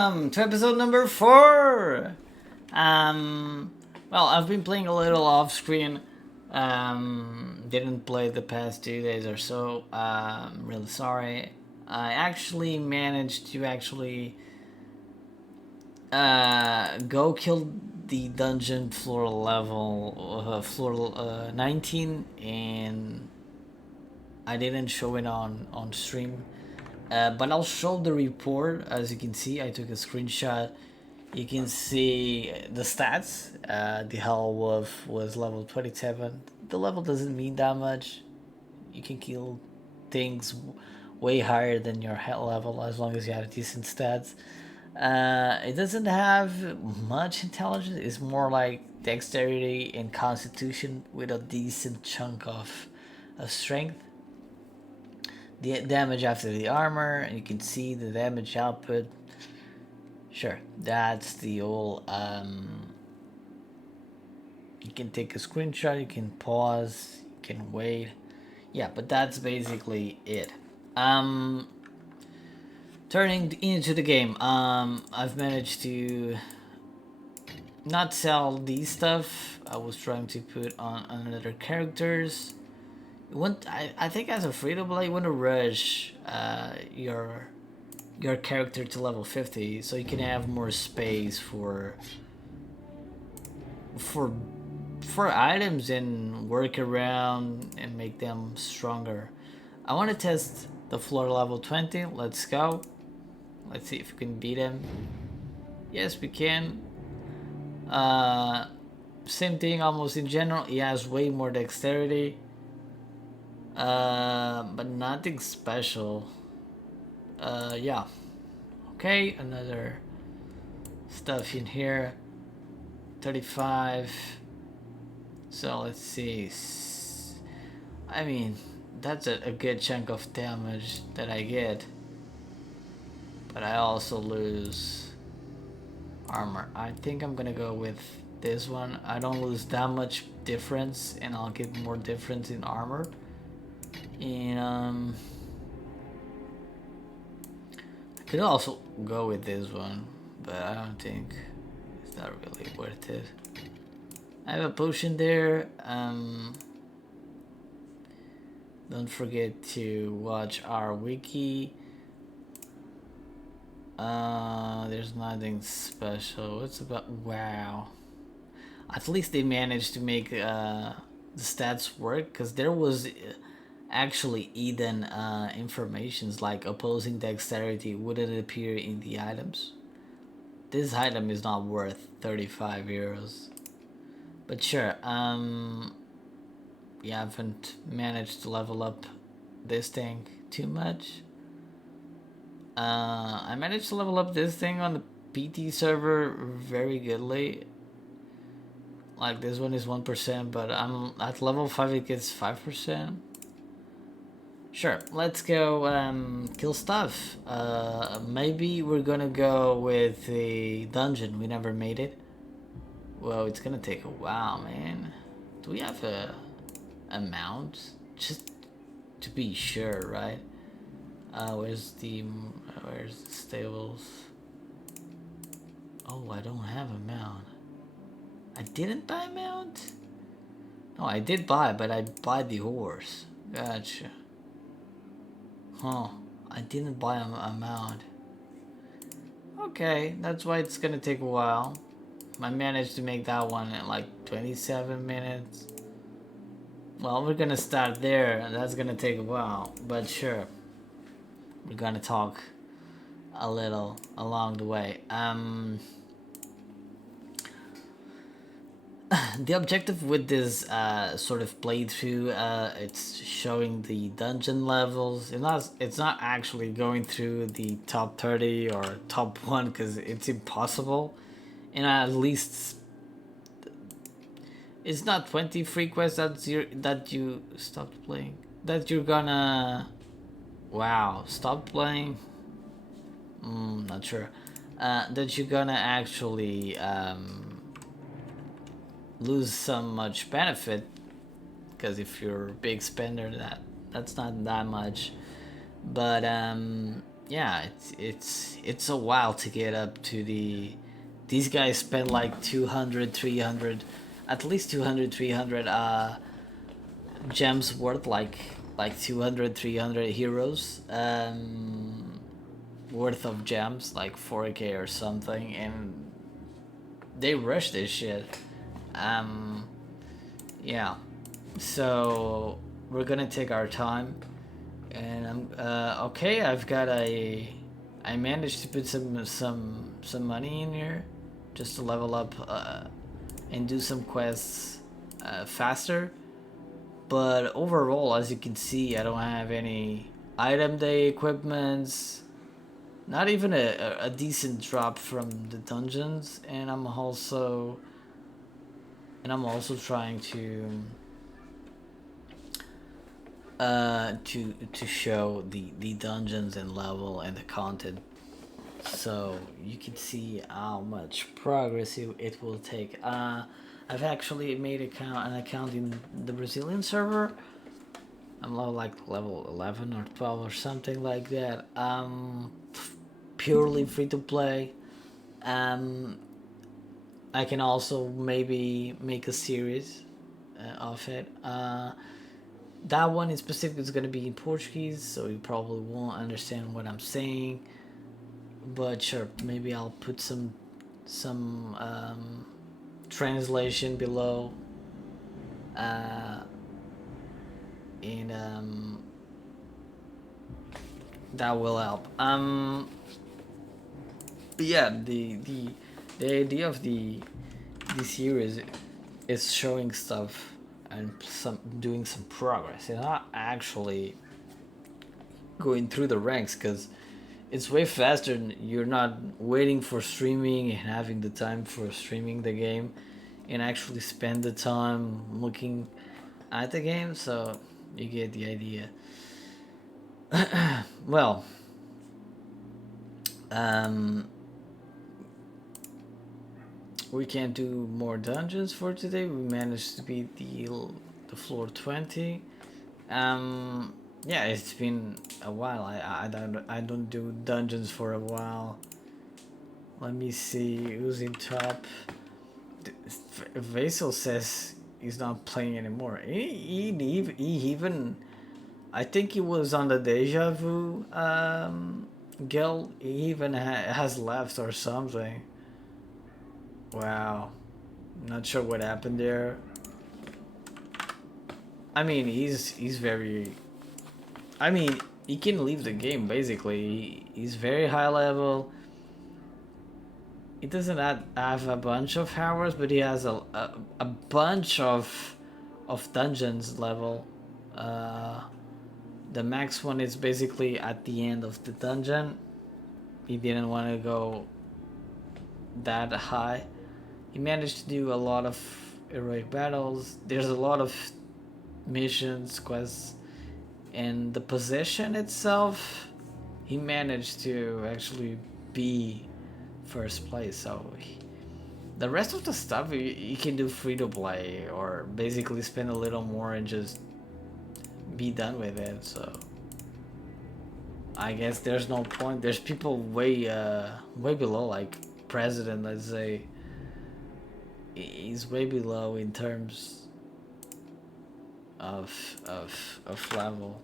To episode number 4. Well, I've been playing a little off screen. Didn't play the past 2 days or so. Really sorry. I actually managed to go kill the dungeon floor 19, and I didn't show it on stream. But I'll show the report. As you can see, I took a screenshot. You can see the stats. The Hell Wolf was level 27. The level doesn't mean that much. You can kill things way higher than your Hell level as long as you have decent stats. It doesn't have much intelligence. It's more like dexterity and constitution with a decent chunk of strength. The damage after the armor, and you can see the damage output. Sure, that's the old. You can take a screenshot, you can pause, you can wait. Yeah, but that's basically it. Turning into the game, I've managed to not sell these stuff. I was trying to put on other characters. I think as a free to play, you want to rush your character to level 50 so you can have more space for items and work around and make them stronger. I want to test the floor level 20. Let's go. Let's see if we can beat him. Yes, we can. Same thing almost in general. He has way more dexterity. But nothing special. Yeah. Okay, another stuff in here. 35. So let's see. I mean, that's a good chunk of damage that I get. But I also lose armor. I think I'm gonna go with this one. I don't lose that much difference, and I'll get more difference in armor. And I could also go with this one, but I don't think it's not really worth it. I have a potion there. Don't forget to watch our wiki. There's nothing special. It's about wow. At least they managed to make the stats work, because there was actually hidden informations like opposing dexterity wouldn't appear in the items. This item is not worth 35 euros. But sure, we haven't managed to level up this thing too much. I managed to level up this thing on the PT server very goodly. Like this one is 1%, but I'm at level 5 it gets 5%. Sure, let's go kill stuff. Maybe we're gonna go with the dungeon. We never made it. Well, it's gonna take a while, man. Do we have a mount? Just to be sure, right? Where's the stables? Oh, I don't have a mount. I didn't buy a mount? No, I did buy, but I buy the horse. Gotcha. Huh, I didn't buy a mount. Okay, that's why it's gonna take a while. I managed to make that one in like 27 minutes. Well, we're gonna start there, and that's gonna take a while, but sure. We're gonna talk a little along the way. The objective with this sort of playthrough, it's showing the dungeon levels. It's not actually going through the top 30 or top 1, because it's impossible. And at least it's not 20 free quests that you stopped playing. That you're gonna stop playing. Not sure. That you're gonna actually lose some much benefit, because if you're a big spender, that's not that much. But yeah, it's a while to get up to the. These guys spend like 200, 300, at least 200, 300 gems worth, like 200, 300 heroes worth of gems, like 4K or something, and they rush this shit. Um, yeah. So we're gonna take our time, and I'm okay. I've got a. I managed to put some money in here, just to level up and do some quests faster. But overall, as you can see, I don't have any item day equipments. Not even a decent drop from the dungeons, and I'm also trying to show the dungeons and level and the content, so you can see how much progress it will take. I've actually made an account in the Brazilian server. I'm like level 11 or 12 or something like that. Purely free to play. Um, I can also maybe make a series of it. That one in specific is going to be in Portuguese, so you probably won't understand what I'm saying. But sure, maybe I'll put some translation below, and that will help. But yeah, the idea of the series is showing stuff and doing some progress. It's not actually going through the ranks, because it's way faster. You're not waiting for streaming and having the time for streaming the game, and actually spend the time looking at the game. So you get the idea. Well, um, we can't do more dungeons for today. We managed to beat the floor 20. Yeah, it's been a while. I don't do dungeons for a while. Let me see who's in top. Vasil says he's not playing anymore. He even, I think he was on the Deja Vu guild. He even has left or something. Wow, not sure what happened there. I mean, he's very. I mean, he can leave the game basically. He's very high level. He doesn't have a bunch of hours, but he has a bunch of dungeons level. Uh, the max one is basically at the end of the dungeon. He didn't want to go that high. He managed to do a lot of heroic battles. There's a lot of missions, quests, and the possession itself. He managed to actually be first place. So the rest of the stuff you can do free to play, or basically spend a little more and just be done with it. So I guess there's no point. There's people way below, like president, let's say. He's way below in terms of level.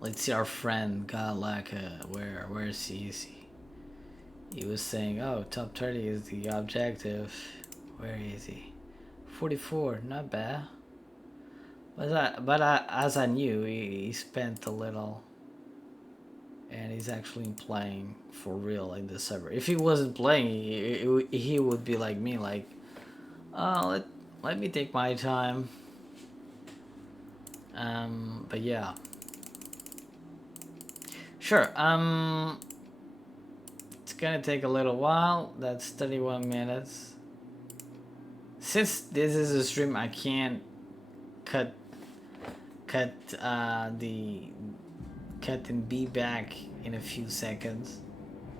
Let's see our friend Galaka. Where is he? He was saying, oh, top 30 is the objective. Where is he? 44, not bad. But as I knew, he spent a little, and he's actually playing for real in the server. If he wasn't playing, he would be like me, like, oh, let me take my time. But yeah. Sure. It's gonna take a little while. That's 31 minutes. Since this is a stream, I can't cut and be back in a few seconds,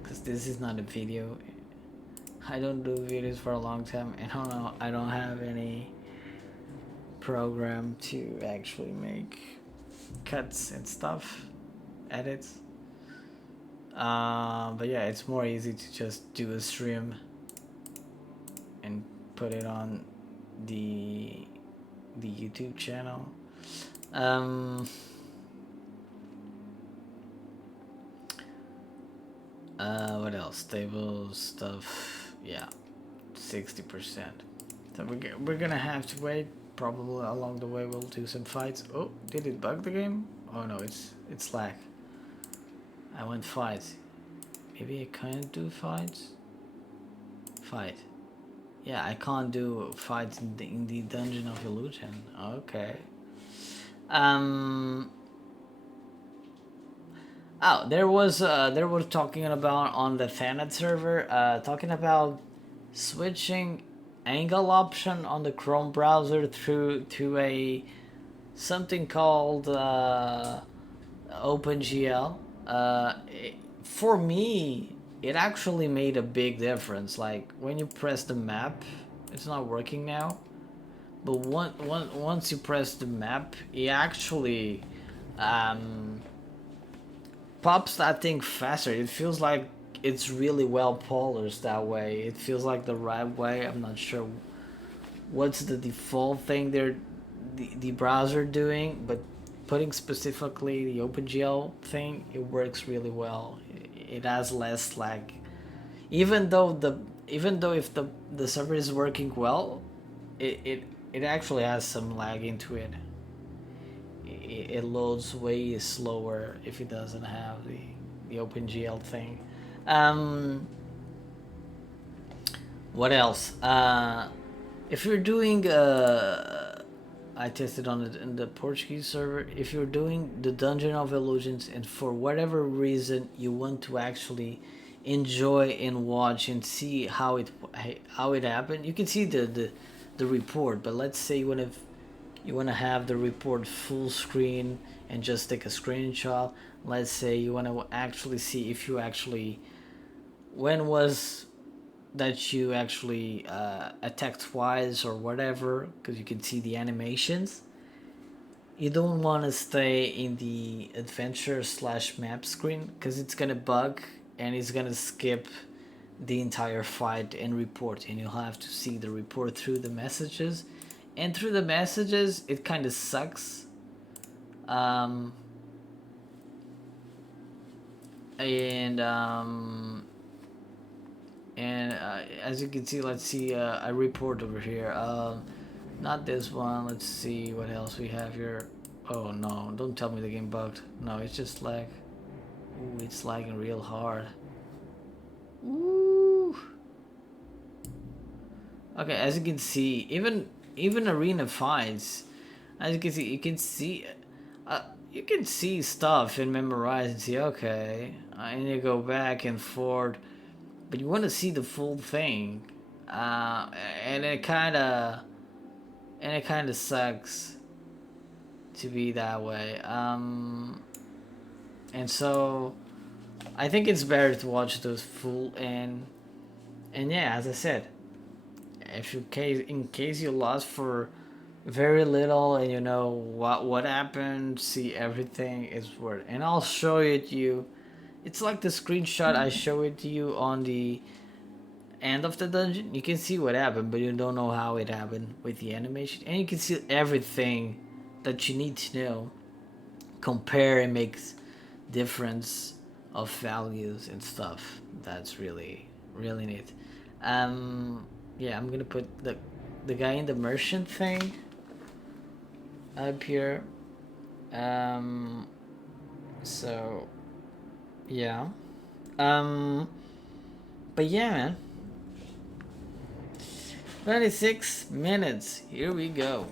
because this is not a video. I don't do videos for a long time, and I don't have any program to actually make cuts and stuff. edits. But yeah, it's more easy to just do a stream and put it on the YouTube channel. What else? Table stuff. Yeah, 60%. So we're gonna have to wait. Probably along the way we'll do some fights. Oh, did it bug the game? Oh no, it's lag. I went fights. Maybe I can't do fights. Fight. Yeah, I can't do fights in the Dungeon of Illusion. Okay. Oh, there was talking about on the Tanoth server, talking about switching angle option on the Chrome browser through to a something called OpenGL. For me, it actually made a big difference. Like when you press the map, it's not working now. But once you press the map, it actually pops that thing faster. It feels like it's really well polished that way. It feels like the right way. I'm not sure what's the default thing the browser doing, but putting specifically the OpenGL thing, it works really well. It has less lag. Even though if the server is working well, it actually has some lag into it. It loads way slower if it doesn't have the OpenGL thing. What else? If you're doing I tested on it in the Portuguese server. If you're doing the Dungeon of Illusions and for whatever reason you want to actually enjoy and watch and see how it happened, you can see the report. But let's say you want to have the report full screen and just take a screenshot. Let's say you want to actually see if you actually when was that you actually attacked twice or whatever, because you can see the animations. You don't want to stay in the adventure / map screen because it's gonna bug and it's gonna skip the entire fight and report, and you'll have to see the report through the messages. And through the messages it kind of sucks. And as you can see, let's see a report over here. Not this one. Let's see what else we have here. Oh no, don't tell me the game bugged. No, it's just lag. Ooh, it's lagging real hard. Ooh. Okay, as you can see, even arena fights, as you can see you can see stuff and memorize and see, okay, and you go back and forth, but you want to see the full thing, and it kind of sucks to be that way. And so I think it's better to watch those full, and yeah, as I said, if you in case you lost for very little and you know what happened, see everything is worth. And I'll show it to you. It's like the screenshot I show it to you on the end of the dungeon. You can see what happened, but you don't know how it happened with the animation, and you can see everything that you need to know, compare and make difference of values and stuff. That's really neat. Yeah, I'm gonna put the guy in the merchant thing up here. So yeah. But yeah, man. 26 minutes. Here we go.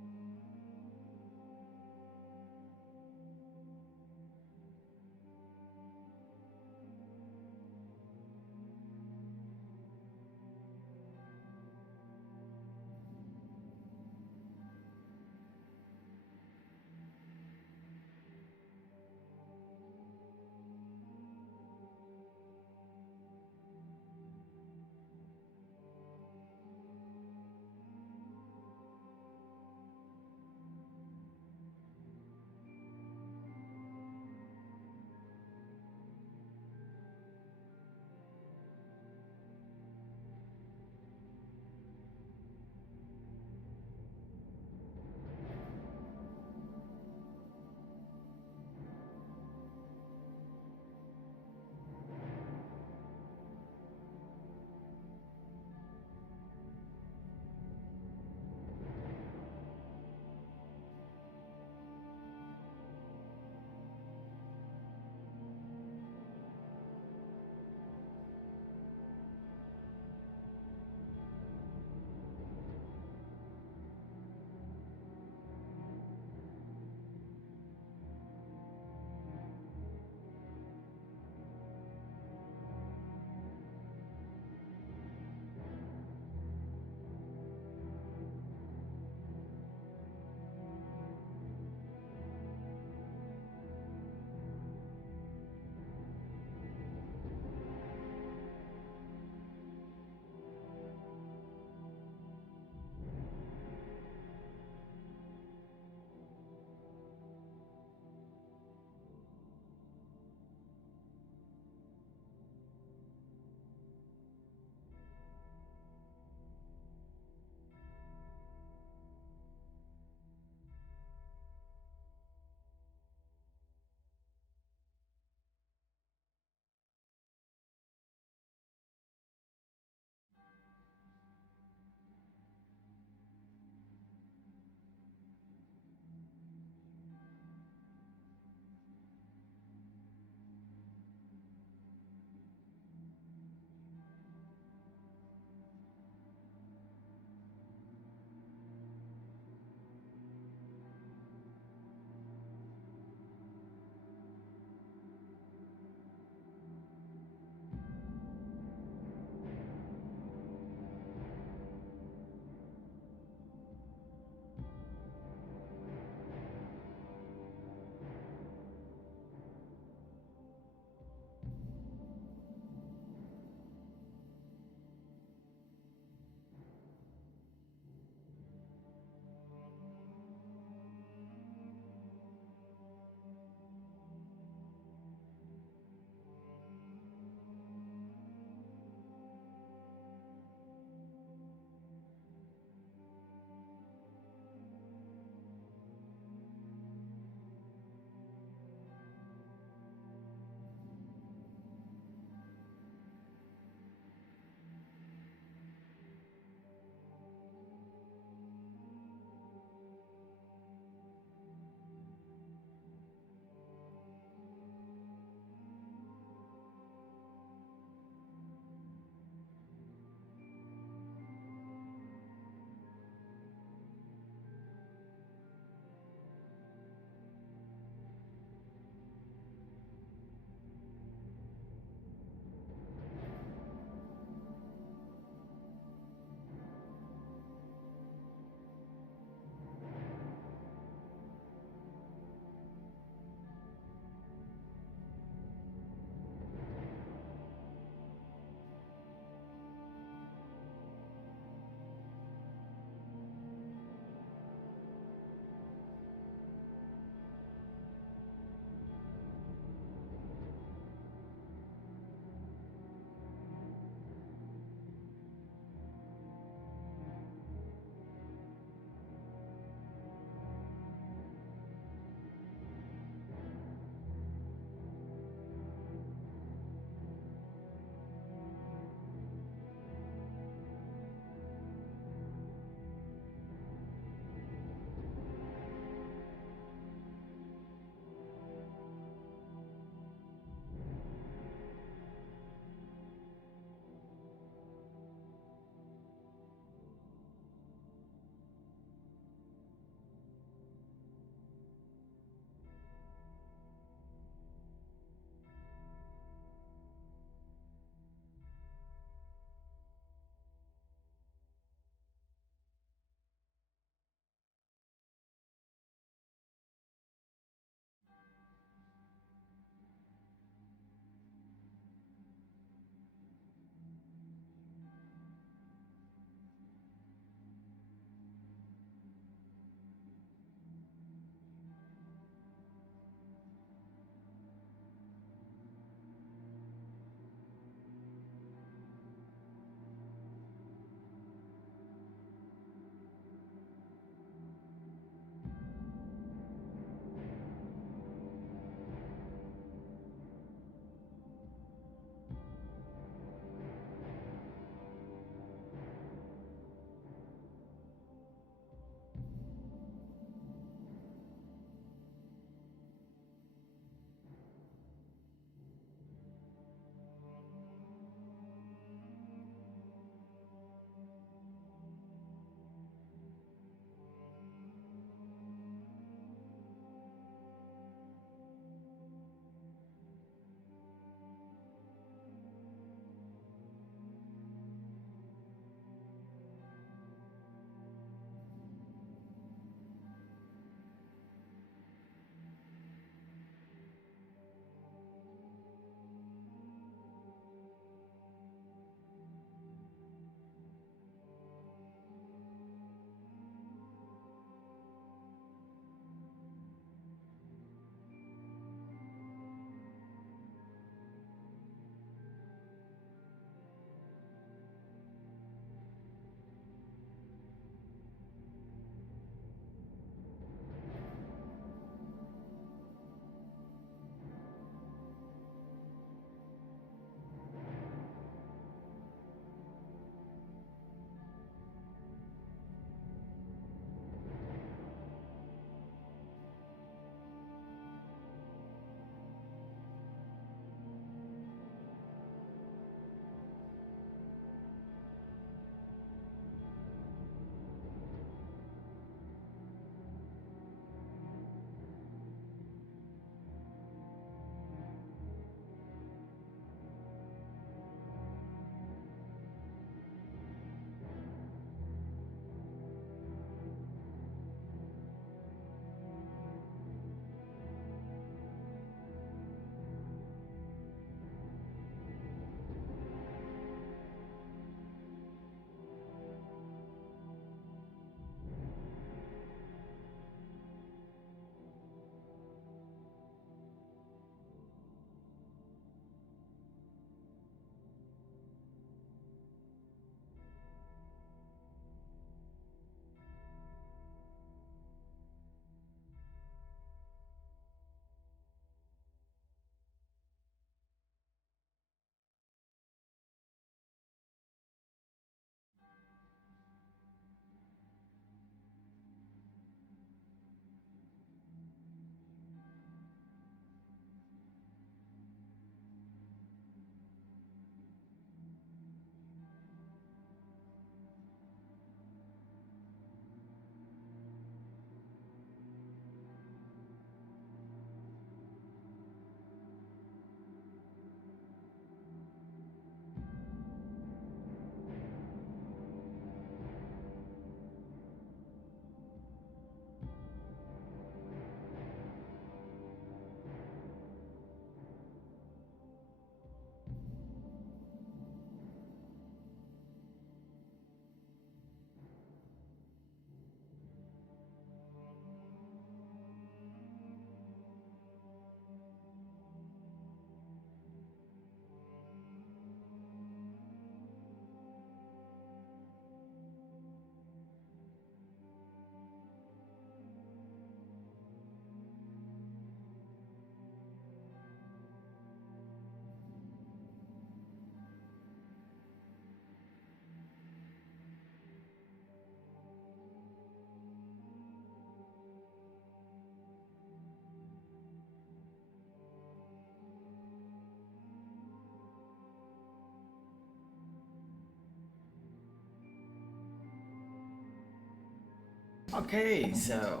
Okay, so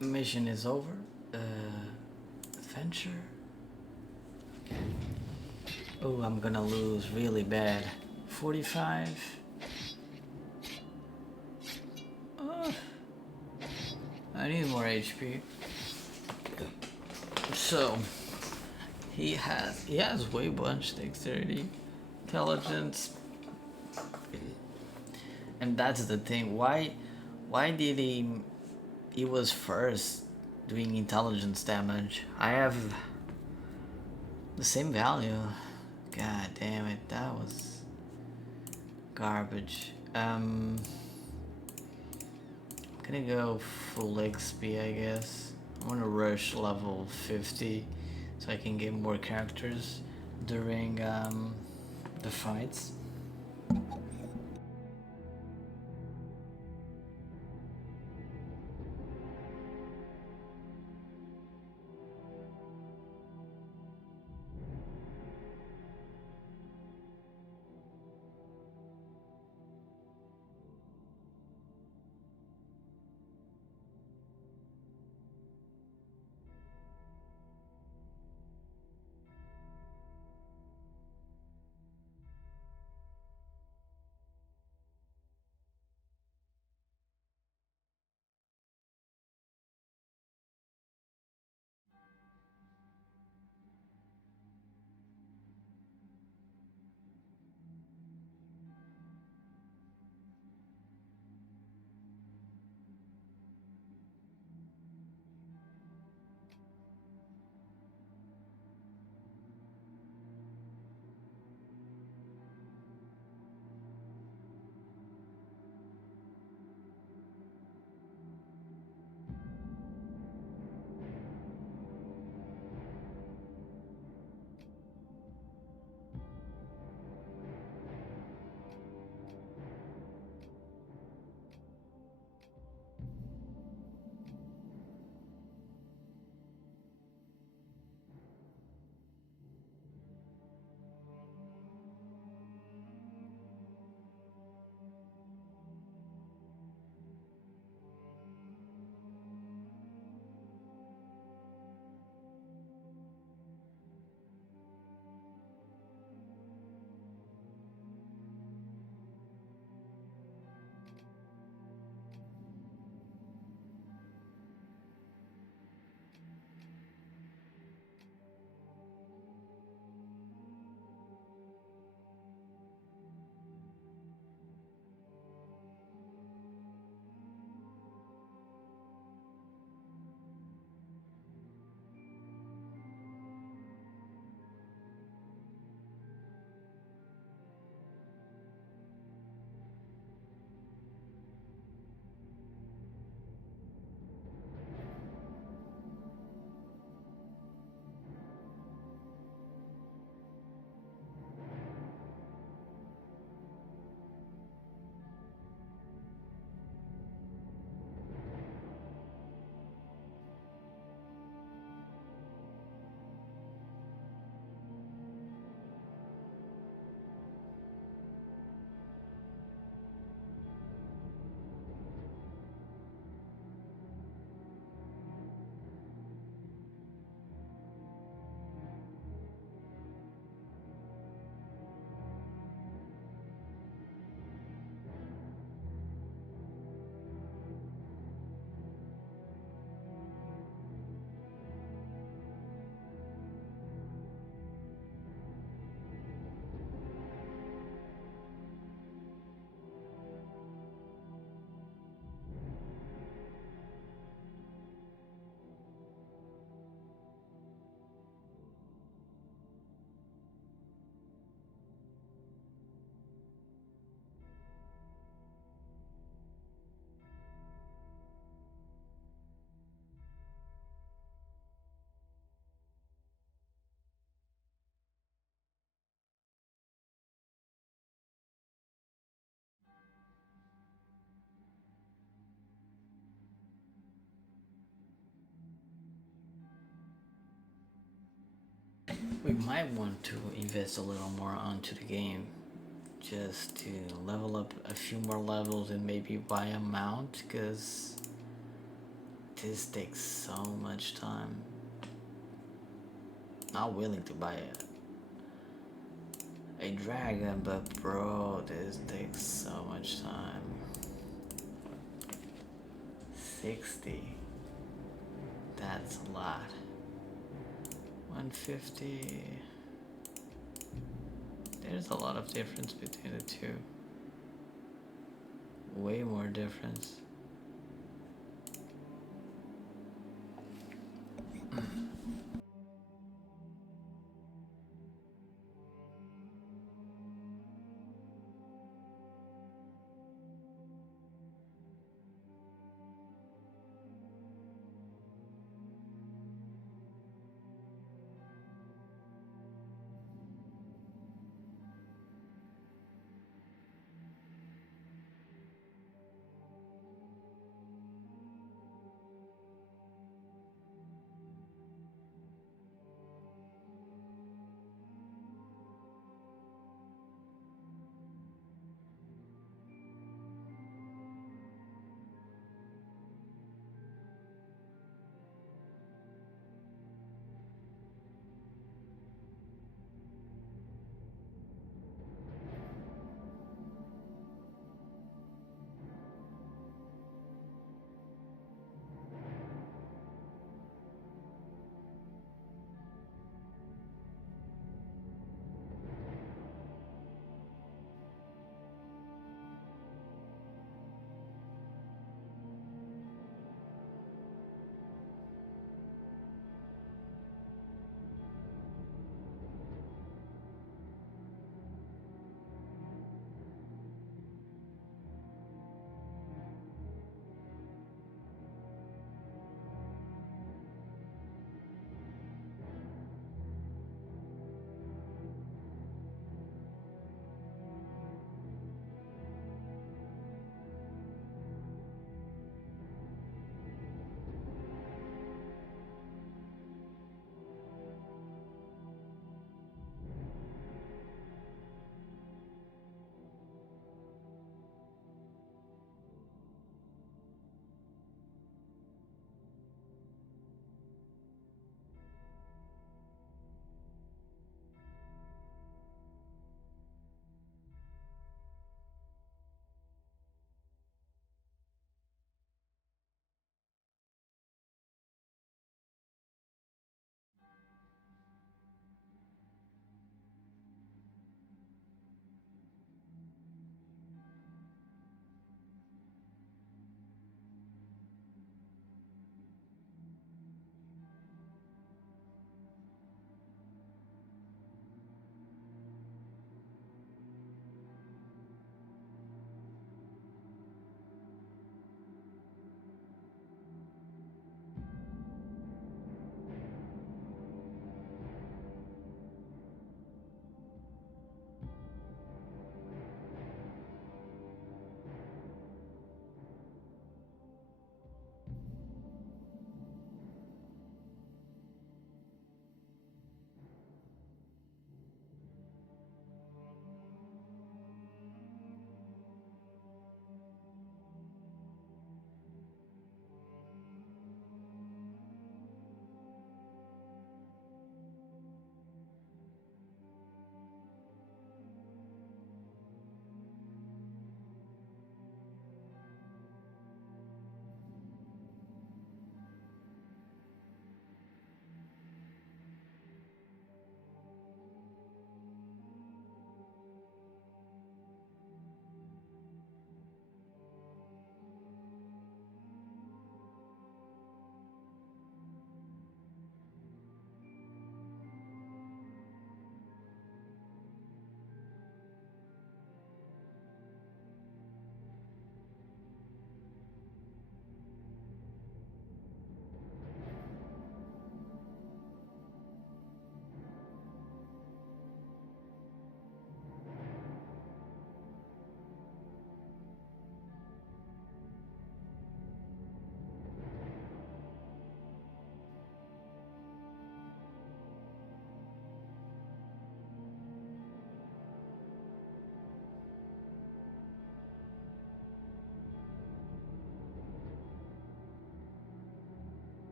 mission is over. Uh, Adventure. Oh, I'm gonna lose really bad. 45. Oh, I need more HP. So he has way bunch dexterity, intelligence, and that's the thing. Why did he was first doing intelligence damage? I have the same value. God damn it, that was garbage. I'm gonna go full XP, I guess. I wanna rush level 50 so I can get more characters during the fights. We might want to invest a little more onto the game just to level up a few more levels and maybe buy a mount, because this takes so much time. Not willing to buy a dragon, but bro, this takes so much time. 60. That's a lot. 150. There's a lot of difference between the two. Way more difference.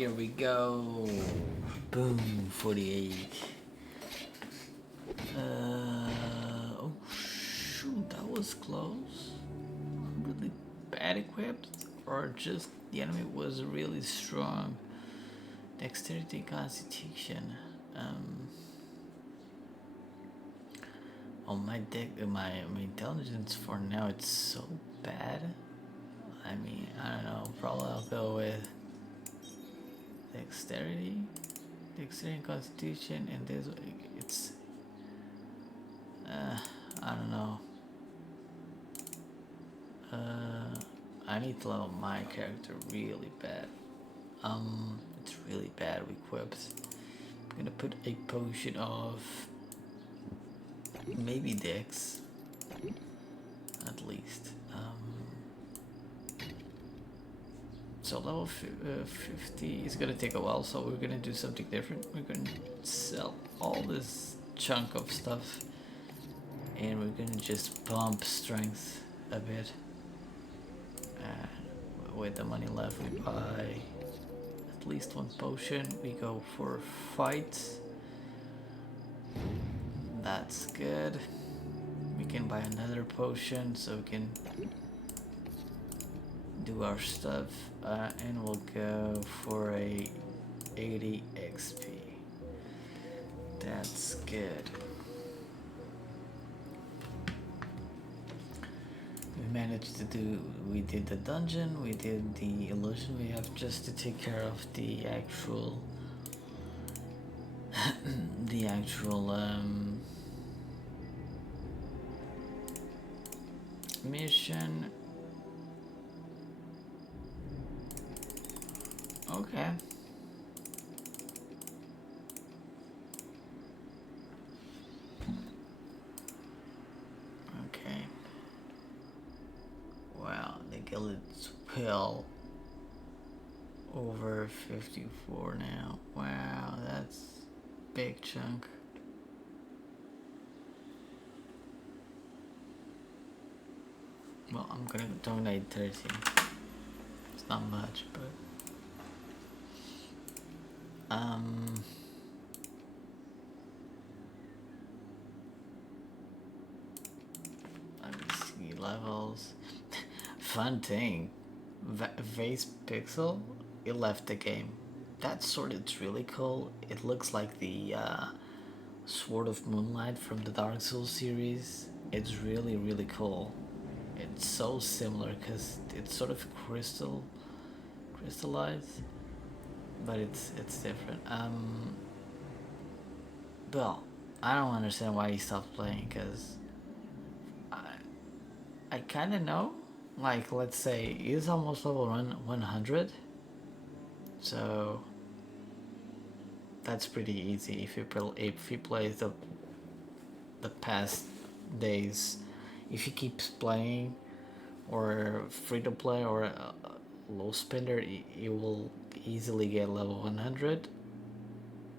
Here we go. Boom, 48. Oh shoot, that was close. Really bad equipped, or just the enemy was really strong. Dexterity, Constitution. Oh, my intelligence for now, it's so bad. I mean, I don't know. Probably I'll go with Dexterity, and Constitution, and this it's. I don't know. I need to level my character really bad. It's really bad with equips. I'm gonna put a potion of maybe Dex, at least. So level 50 is gonna take a while, so we're gonna do something different. We're gonna sell all this chunk of stuff, and we're gonna just bump strength a bit. And with the money left, we buy at least one potion. We go for fight. That's good. We can buy another potion so we can do our stuff, and we'll go for a 80 XP. That's good. We did the dungeon, we did the illusion. We have just to take care of the actual mission. Okay. Okay. Wow, the guild's well over 54 now. Wow, that's big chunk. Well, I'm gonna donate 13. It's not much, but let me see levels. Fun thing, Vase Pixel, it left the game. That sword is really cool. It looks like the Sword of Moonlight from the Dark Souls series. It's really, really cool. It's so similar because it's sort of crystallized, but it's different. Well, I don't understand why he stopped playing, because I kind of know. Like, let's say he's almost level 100, so that's pretty easy if he plays the past days. If he keeps playing, or free to play, or a low spender, he will easily get level 100.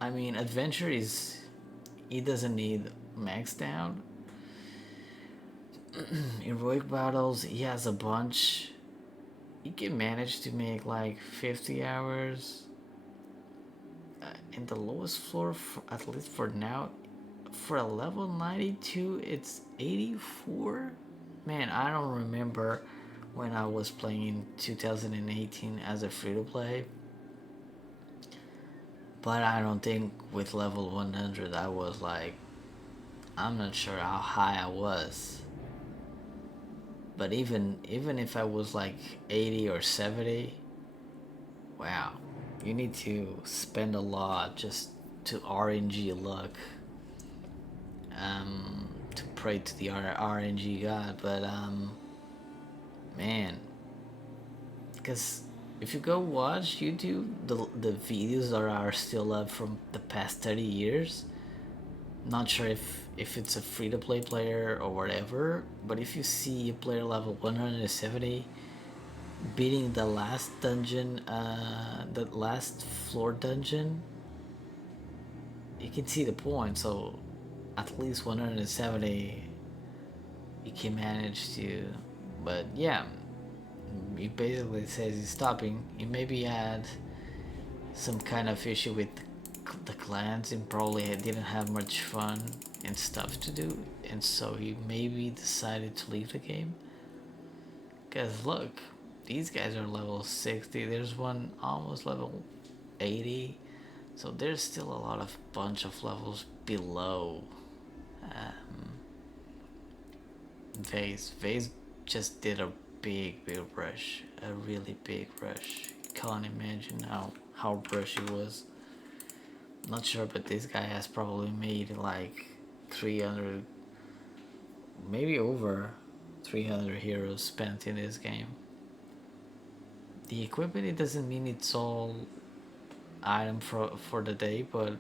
I mean, adventure he doesn't need max down. Heroic battles, he has a bunch. He can manage to make like 50 hours. In the lowest floor, at least for now, for a level 92, it's 84. Man, I don't remember when I was playing in 2018 as a free-to-play. But I don't think with level 100 I was like, I'm not sure how high I was. But even if I was like 80 or 70, wow, you need to spend a lot just to RNG luck, to pray to the RNG god. But man, because if you go watch YouTube, the videos that are still up from the past 30 years, not sure if it's a free-to-play player or whatever, but if you see a player level 170 beating the last dungeon, the last floor dungeon, you can see the point. So at least 170 you can manage to. But yeah, he basically says he's stopping. He maybe had some kind of issue with the clans and probably didn't have much fun and stuff to do, and so he maybe decided to leave the game. Because look, these guys are level 60, there's one almost level 80, so there's still a lot of bunch of levels below Vase just did a big rush, a really big rush. Can't imagine how rush it was. Not sure, but this guy has probably made like 300, maybe over 300 heroes spent in this game. The equipment, it doesn't mean it's all item for the day, but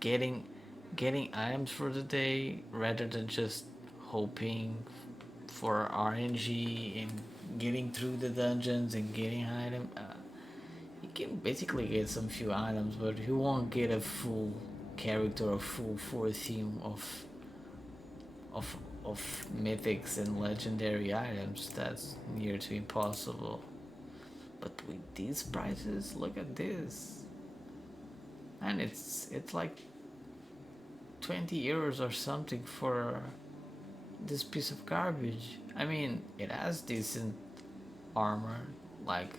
getting items for the day rather than just hoping for RNG and getting through the dungeons and getting item. You can basically get some few items, but you won't get a full character or full theme of mythics and legendary items. That's near to impossible. But with these prices, look at this, and it's like 20 euros or something for this piece of garbage. I mean, it has decent armor, like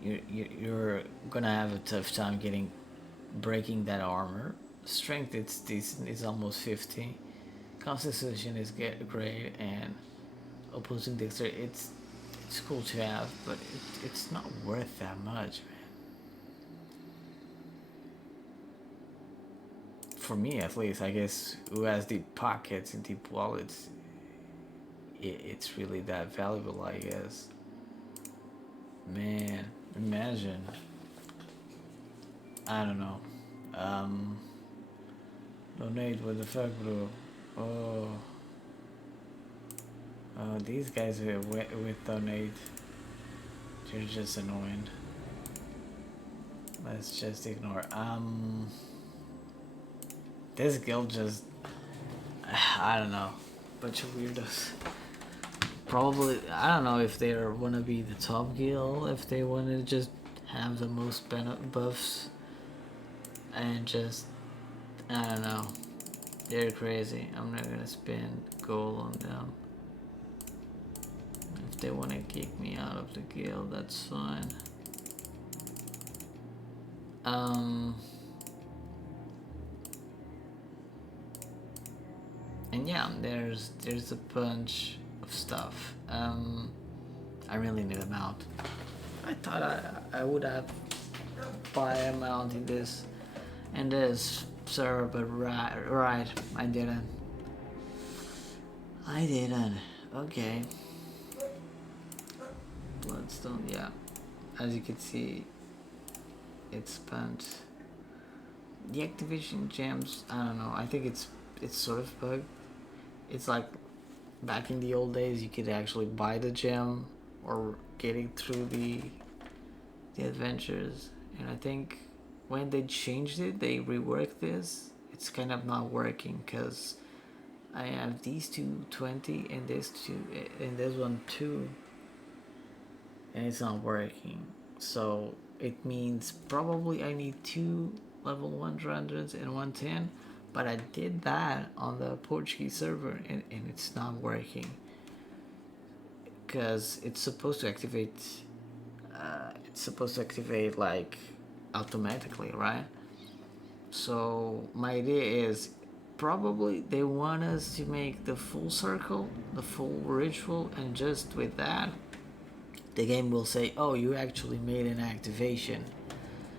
you're gonna have a tough time breaking that armor. Strength, it's decent, it's almost 50. Constitution is great, and opposing dexterity, it's cool to have, but it's not worth that much, man. For me, at least, I guess, who has deep pockets and deep wallets, it's really that valuable, I guess. Man, imagine. I don't know. Donate, what the fuck, bro? Oh. Oh, these guys with donate, they're just annoying. Let's just ignore. This guild just, I don't know, bunch of weirdos. Probably, I don't know if they wanna be the top guild, if they wanna just have the most buffs, and just, I don't know. They're crazy. I'm not gonna spend gold on them. If they wanna kick me out of the guild, that's fine. And yeah, there's a bunch of stuff. I really need a mount. I thought I would have buy a mount in this server, but right, I didn't. Okay. Bloodstone, yeah. As you can see, it's spent. The activation gems, I don't know. I think it's sort of bugged. It's like back in the old days, you could actually buy the gem or getting through the adventures. And I think when they changed it, they reworked this. It's kind of not working because I have these two 20 and this two and this one 2, and it's not working. So it means probably I need 2 level 100s and 110, but I did that on the Portuguese server and it's not working because it's supposed to activate like automatically, right? So my idea is probably they want us to make the full circle, the full ritual, and just with that the game will say, oh, you actually made an activation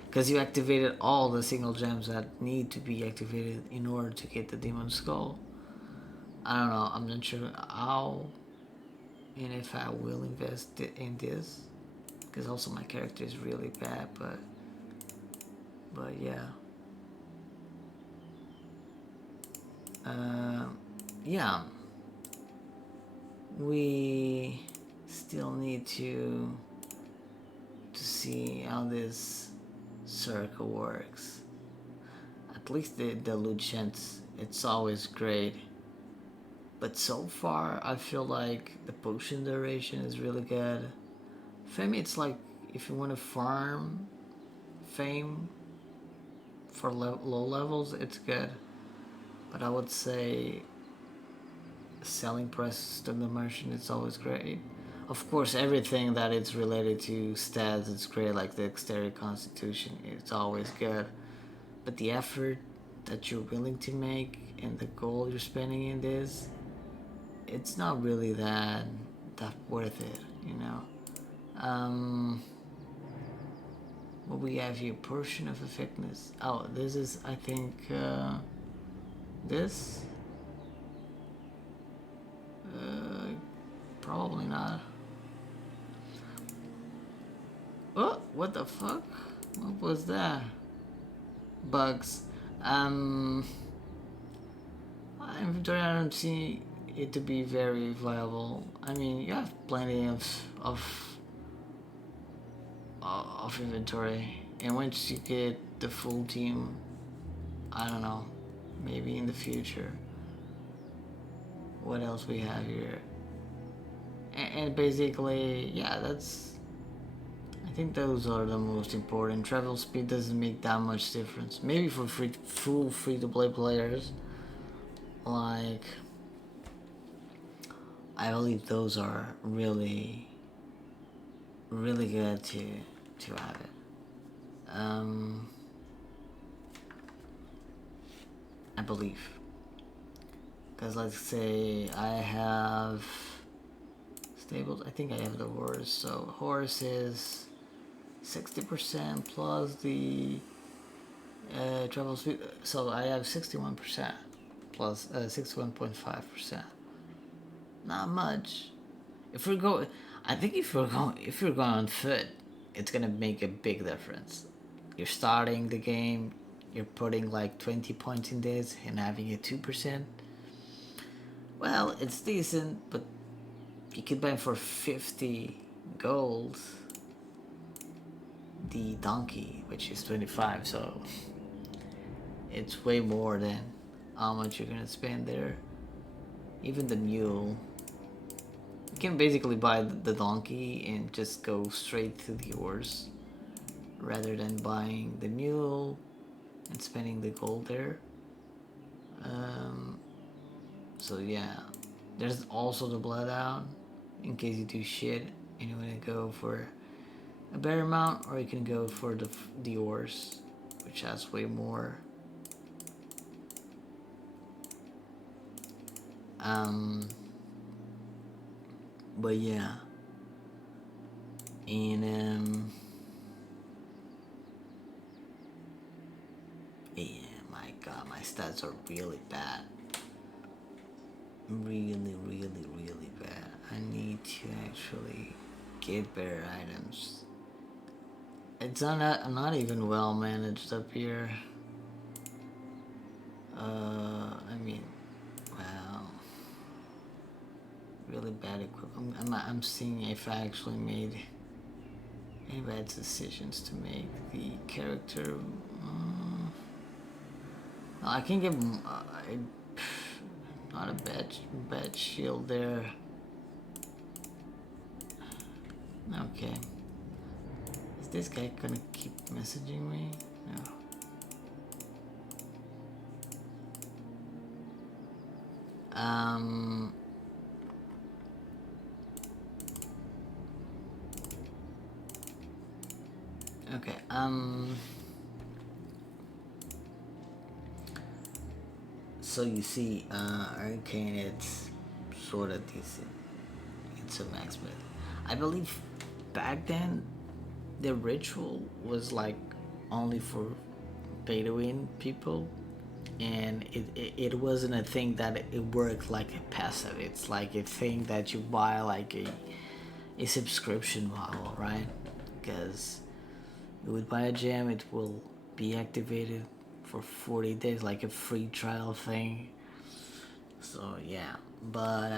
because you activated all the single gems that need to be activated in order to get the demon skull. I don't know, I'm not sure how and if I will invest in this because also my character is really bad, but yeah. Yeah, we still need to see how this circle works. At least the loot chance, it's always great, but so far I feel like the potion duration is really good. For me, it's like if you want to farm fame for low levels, it's good. But I would say selling prices to the merchant is always great. Of course, everything that is related to stats is great, like the exterior constitution, it's always good. But the effort that you're willing to make and the goal you're spending in this, it's not really that worth it, you know. What we have here, portion of effectiveness. Oh, this is, I think, this. Probably not. Oh, what the fuck? What was that? Bugs. Inventory, I don't see it to be very viable. I mean, you have plenty of inventory, and once you get the full team, I don't know, maybe in the future. What else we have here? And basically, yeah, that's. I think those are the most important. Travel speed doesn't make that much difference. Maybe for full free-to-play players, like, I believe those are really, really good to have it. I believe, because let's say I have stables. I think I have the horse. So horse is 60% plus the travel speed. So I have 61% plus 61.5%. Not much. If we're going, I think if you're going on foot, it's gonna make a big difference. You're starting the game, you're putting like 20 points in this and having a 2%. Well, it's decent, but you could buy for 50 gold the donkey, which is 25, so it's way more than how much you're gonna spend there. Even the mule, you can basically buy the donkey and just go straight to the horse rather than buying the mule and spending the gold there. So yeah, there's also the bloodhound in case you do shit and you want to go for a better mount, or you can go for the horse, which has way more. But yeah, and yeah, my god, my stats are really bad. Really, really, really bad. I need to actually get better items. It's not even well managed up here. I mean, wow, really bad equipment. I'm seeing if I actually made any bad decisions to make the character. I can get not a bad shield there. Okay. Is this guy gonna keep messaging me? No. Okay. So you see, Arcane, it's sort of decent. It's a max bet. I believe back then the ritual was like only for pay to win people, and it wasn't a thing that it worked like a passive. It's like a thing that you buy like a subscription model, right? Because you would buy a gem, it will be activated for 40 days, like a free trial thing. So yeah, but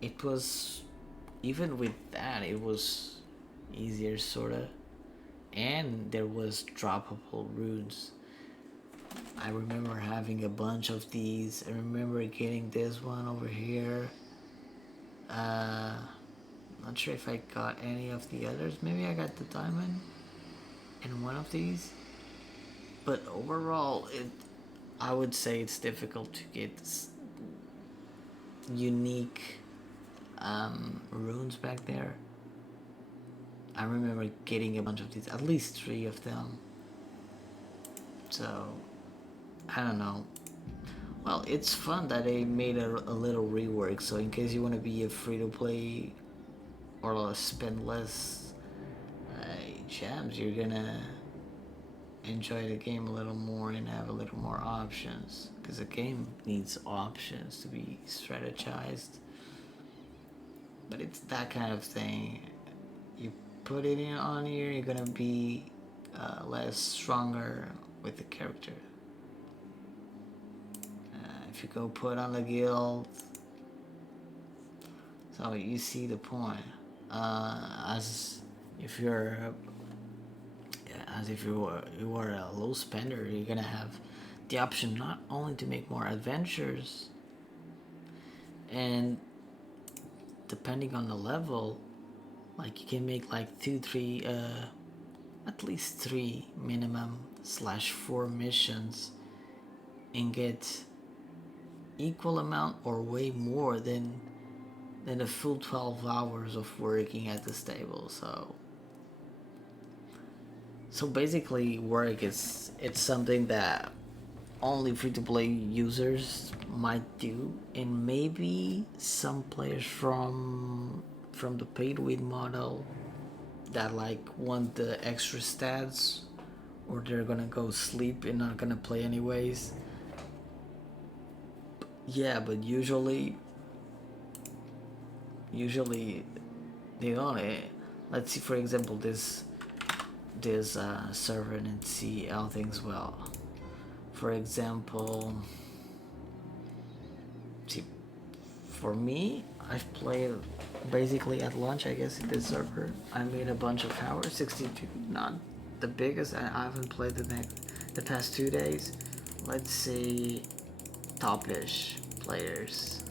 it was, even with that, it was easier sorta, and there was droppable runes. I remember having a bunch of these. I remember getting this one over here. Not sure if I got any of the others. Maybe I got the diamond in one of these. But overall, I would say it's difficult to get unique runes back there. I remember getting a bunch of these, at least 3 of them. So, I don't know. Well, it's fun that they made a little rework. So in case you want to be a free-to-play or spend less gems, you're gonna enjoy the game a little more and have a little more options. Because the game needs options to be strategized. But it's that kind of thing. You put it in on here, you're gonna be less stronger with the character. If you go put on the guild, so you see the point. As if you are a low spender, you're gonna have the option not only to make more adventures, and depending on the level, like you can make like 2, 3, at least 3 minimum /4 missions, and get equal amount or way more than a full 12 hours of working at the stable. So basically work it's something that only free-to-play users might do, and maybe some players from the paid-win model that like want the extra stats, or they're gonna go sleep and not gonna play anyways. Yeah, but usually they don't. Let's see, for example, this server, and see how things well. For example, see, for me, I've played basically at launch, I guess, in this server. I made a bunch of hours, 62, not the biggest. I haven't played the past 2 days. Let's see, top-ish players.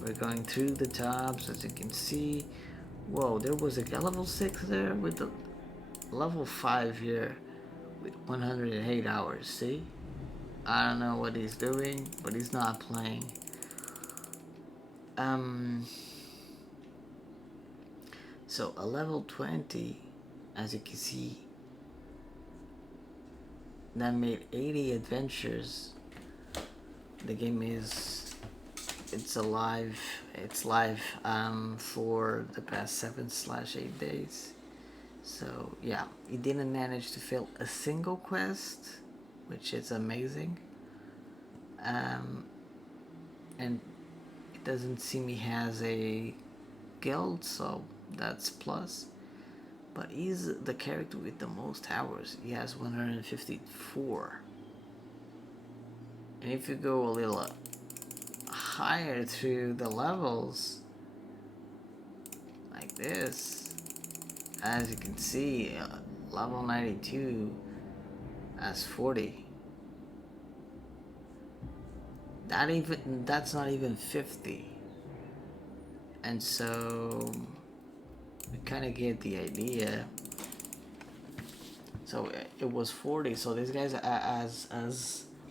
We're going through the tops, as you can see. Whoa, there was a level 6 there with the level 5 here with 108 hours. See, I don't know what he's doing, but he's not playing. So a level 20, as you can see, that made 80 adventures. The game it's live for the past 7/8 days. So yeah, he didn't manage to fill a single quest, which is amazing. And it doesn't seem he has a guild, so that's plus. But he's the character with the most hours. He has 154. And if you go a little higher through the levels, like this, as you can see, level 92 has 40. That's not even 50. And so we kind of get the idea. So it was 40. So this guy's as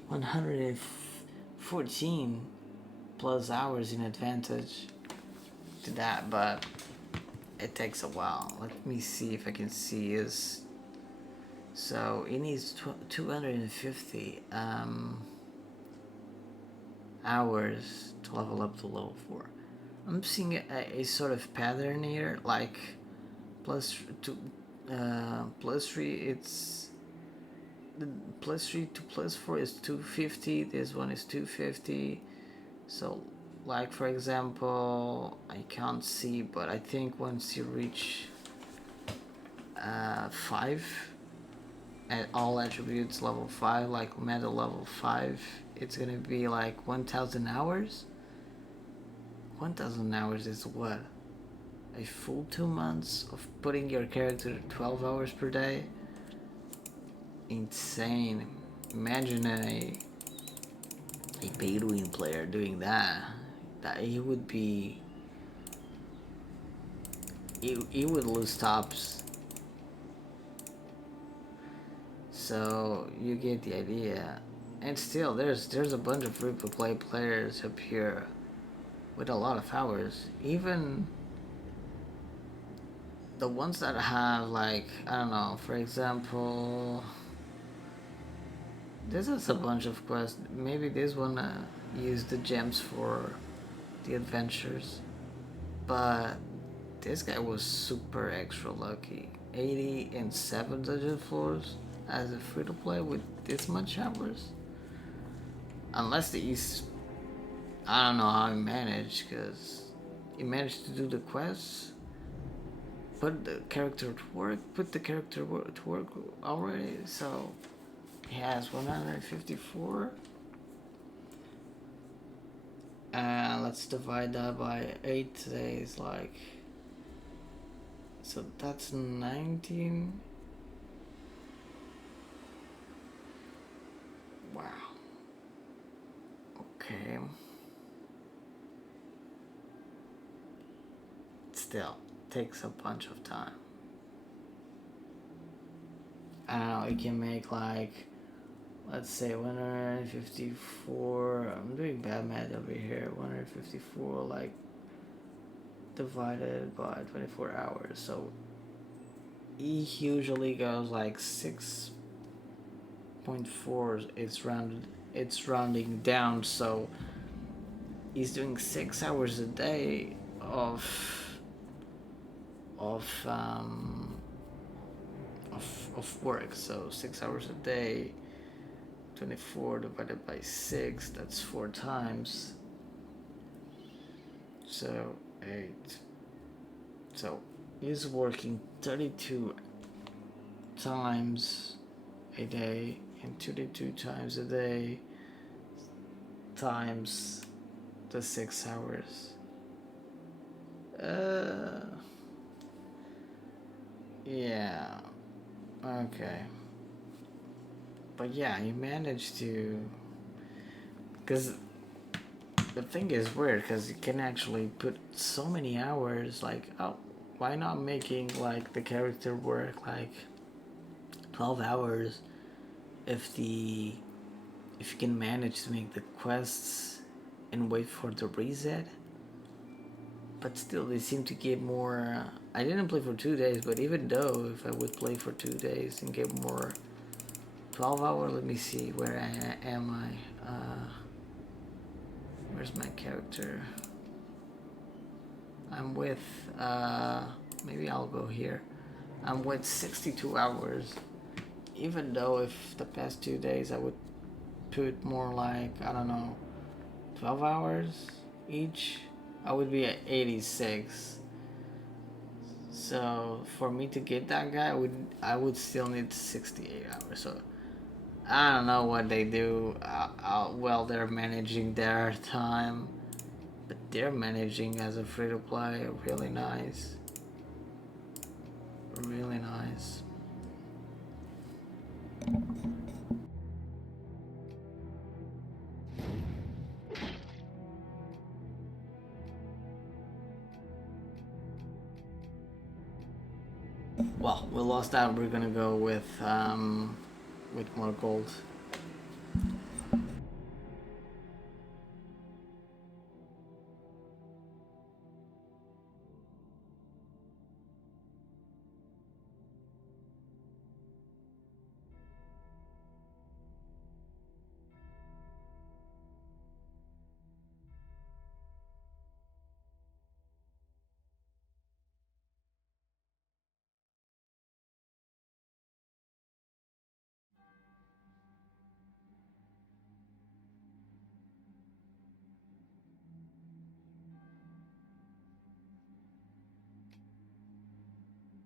114 plus hours in advantage to that, but it takes a while. Let me see if I can see his. So he needs 250 hours to level up to level 4. I'm seeing a sort of pattern here, like plus 3. It's the plus 3 to plus 4 is 250. This one is 250. So, like for example, I can't see, but I think once you reach 5 at all attributes level 5, like meta level 5, it's gonna be like 1,000 hours. 1,000 hours is what? A full 2 months of putting your character 12 hours per day? Insane. Imagine a pay-to-win player doing that. That he would be it would lose stops. So you get the idea. And still, there's a bunch of free-to-play players up here with a lot of hours. Even the ones that have, like, I don't know, for example, this is a bunch of quests. Maybe this one use the gems for the adventures. But this guy was super extra lucky. 80 and 7 dungeon floors as a free-to-play with this much hours. Unless he's, I don't know how he managed, because he managed to do the quests, put the character to work, to work already, so he has 154. And let's divide that by 8 days, like, so that's 19. Wow. Okay. Still takes a bunch of time. I don't know, it can make like, let's say 154. I'm doing bad math over here. 154 like divided by 24 hours. So he usually goes like 6.4. It's rounding down, so he's doing 6 hours a day of work. So 6 hours a day, 24 divided by 6, that's 4 times. So 8. So he's working 32 times a day, and 32 times a day times the 6 hours. Yeah. Okay. But yeah, he managed to, because the thing is weird, because you can actually put so many hours, like, oh, why not making like the character work like 12 hours if you can manage to make the quests and wait for the reset. But still, they seem to get more. I didn't play for 2 days, but even though if I would play for 2 days and get more 12 hour, let me see, where am I? Where's my character? I'm with, maybe I'll go here. I'm with 62 hours. Even though if the past 2 days I would put more like, I don't know, 12 hours each, I would be at 86. So for me to get that guy, I would still need 68 hours. So I don't know what they do, well they're managing their time, but they're managing as a free-to-play really nice. Really nice. Well, we lost that. We're gonna go with more gold.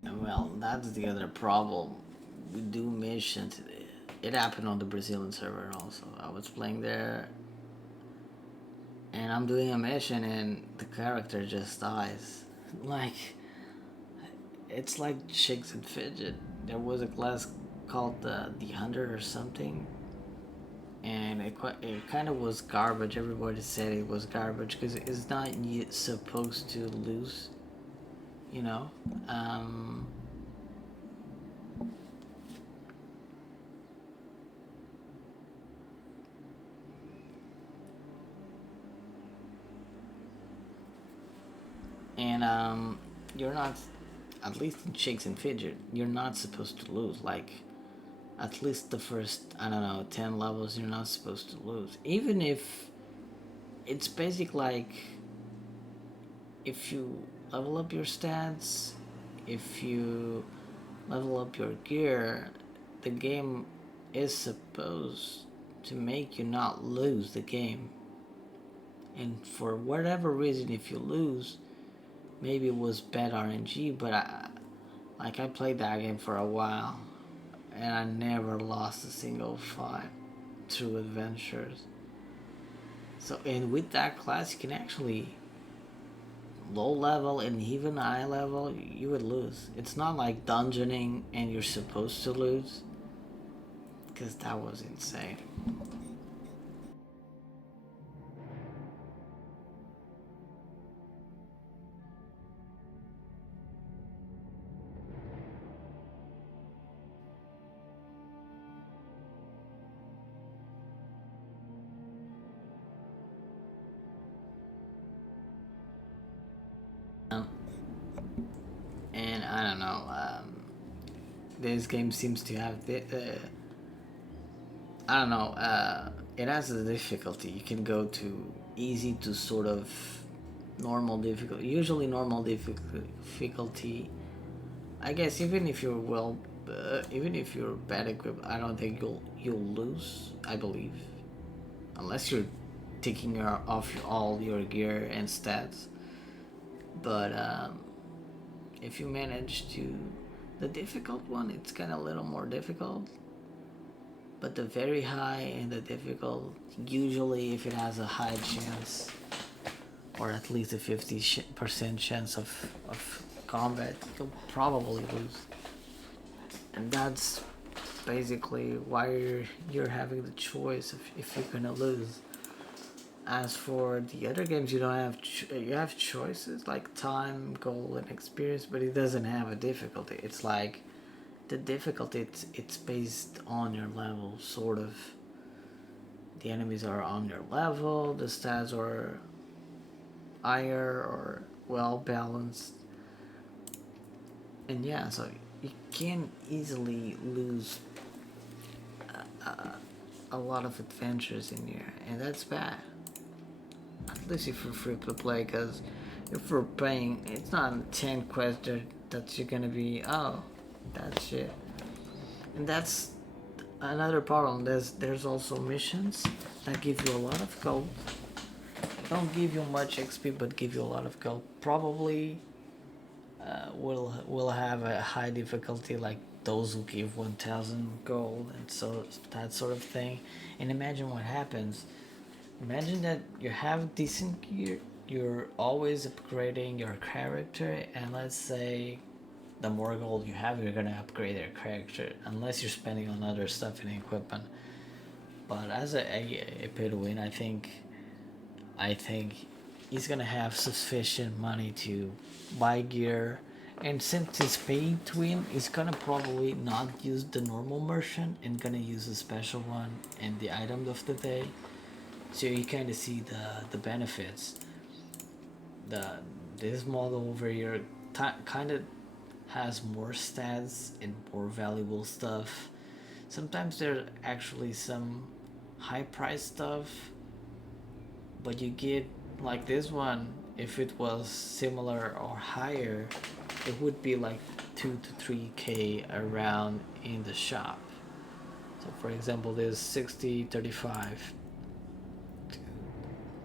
Well, that's the other problem. We do missions. It happened on the Brazilian server also. I was playing there, and I'm doing a mission, and the character just dies. Like, it's like Chicks and Fidget. There was a class called the Hunter or something, and it kind of was garbage. Everybody said it was garbage because it's not supposed to lose. you know. Um, and you're not, at least in Shakes and Fidget, you're not supposed to lose. Like, at least the first, I don't know, 10 levels, you're not supposed to lose. Even if it's basic, like, if you level up your stats, if you level up your gear, the game is supposed to make you not lose the game. And for whatever reason, if you lose, maybe it was bad RNG, but I played that game for a while, and I never lost a single fight through adventures. So, and with that class, you can actually low level and even high level, you would lose. It's not like dungeoning and you're supposed to lose, because that was insane. Um, and I don't know. This game seems to have I don't know. It has a difficulty. You can go to easy to sort of normal difficulty. Usually normal difficulty. I guess even if you're even if you're bad equipped, I don't think you'll lose. I believe, unless you're taking off all your gear and stats. But if you manage to, the difficult one, it's kind of a little more difficult. But the very high and the difficult, usually if it has a high chance, or at least a 50% chance of combat, you'll probably lose. And that's basically why you're having the choice if you're gonna lose. As for the other games, you don't have you have choices like time, goal, and experience, but it doesn't have a difficulty. It's like the difficulty, it's based on your level, sort of. The enemies are on your level, the stats are higher or well balanced, and yeah, so you can easily lose a lot of adventures in here, and that's bad. At least if you're free to play, because if we're paying, it's not 10 quests that you're gonna be, oh, that's it. And that's another problem. There's also missions that give you a lot of gold. Don't give you much XP, but give you a lot of gold. Probably will have a high difficulty, like those who give 1,000 gold and so that sort of thing. And imagine what happens. Imagine that you have decent gear, you're always upgrading your character, and let's say the more gold you have, you're gonna upgrade your character, unless you're spending on other stuff in equipment. But as a pay to win, I think he's gonna have sufficient money to buy gear, and since it's pay to win, he's gonna probably not use the normal merchant and gonna use a special one and the item of the day. So you kind of see the benefits. The This model over here kind of has more stats and more valuable stuff. Sometimes there's actually some high price stuff, but you get like this one. If it was similar or higher, it would be like 2 to 3K around in the shop. So for example, there's 6035.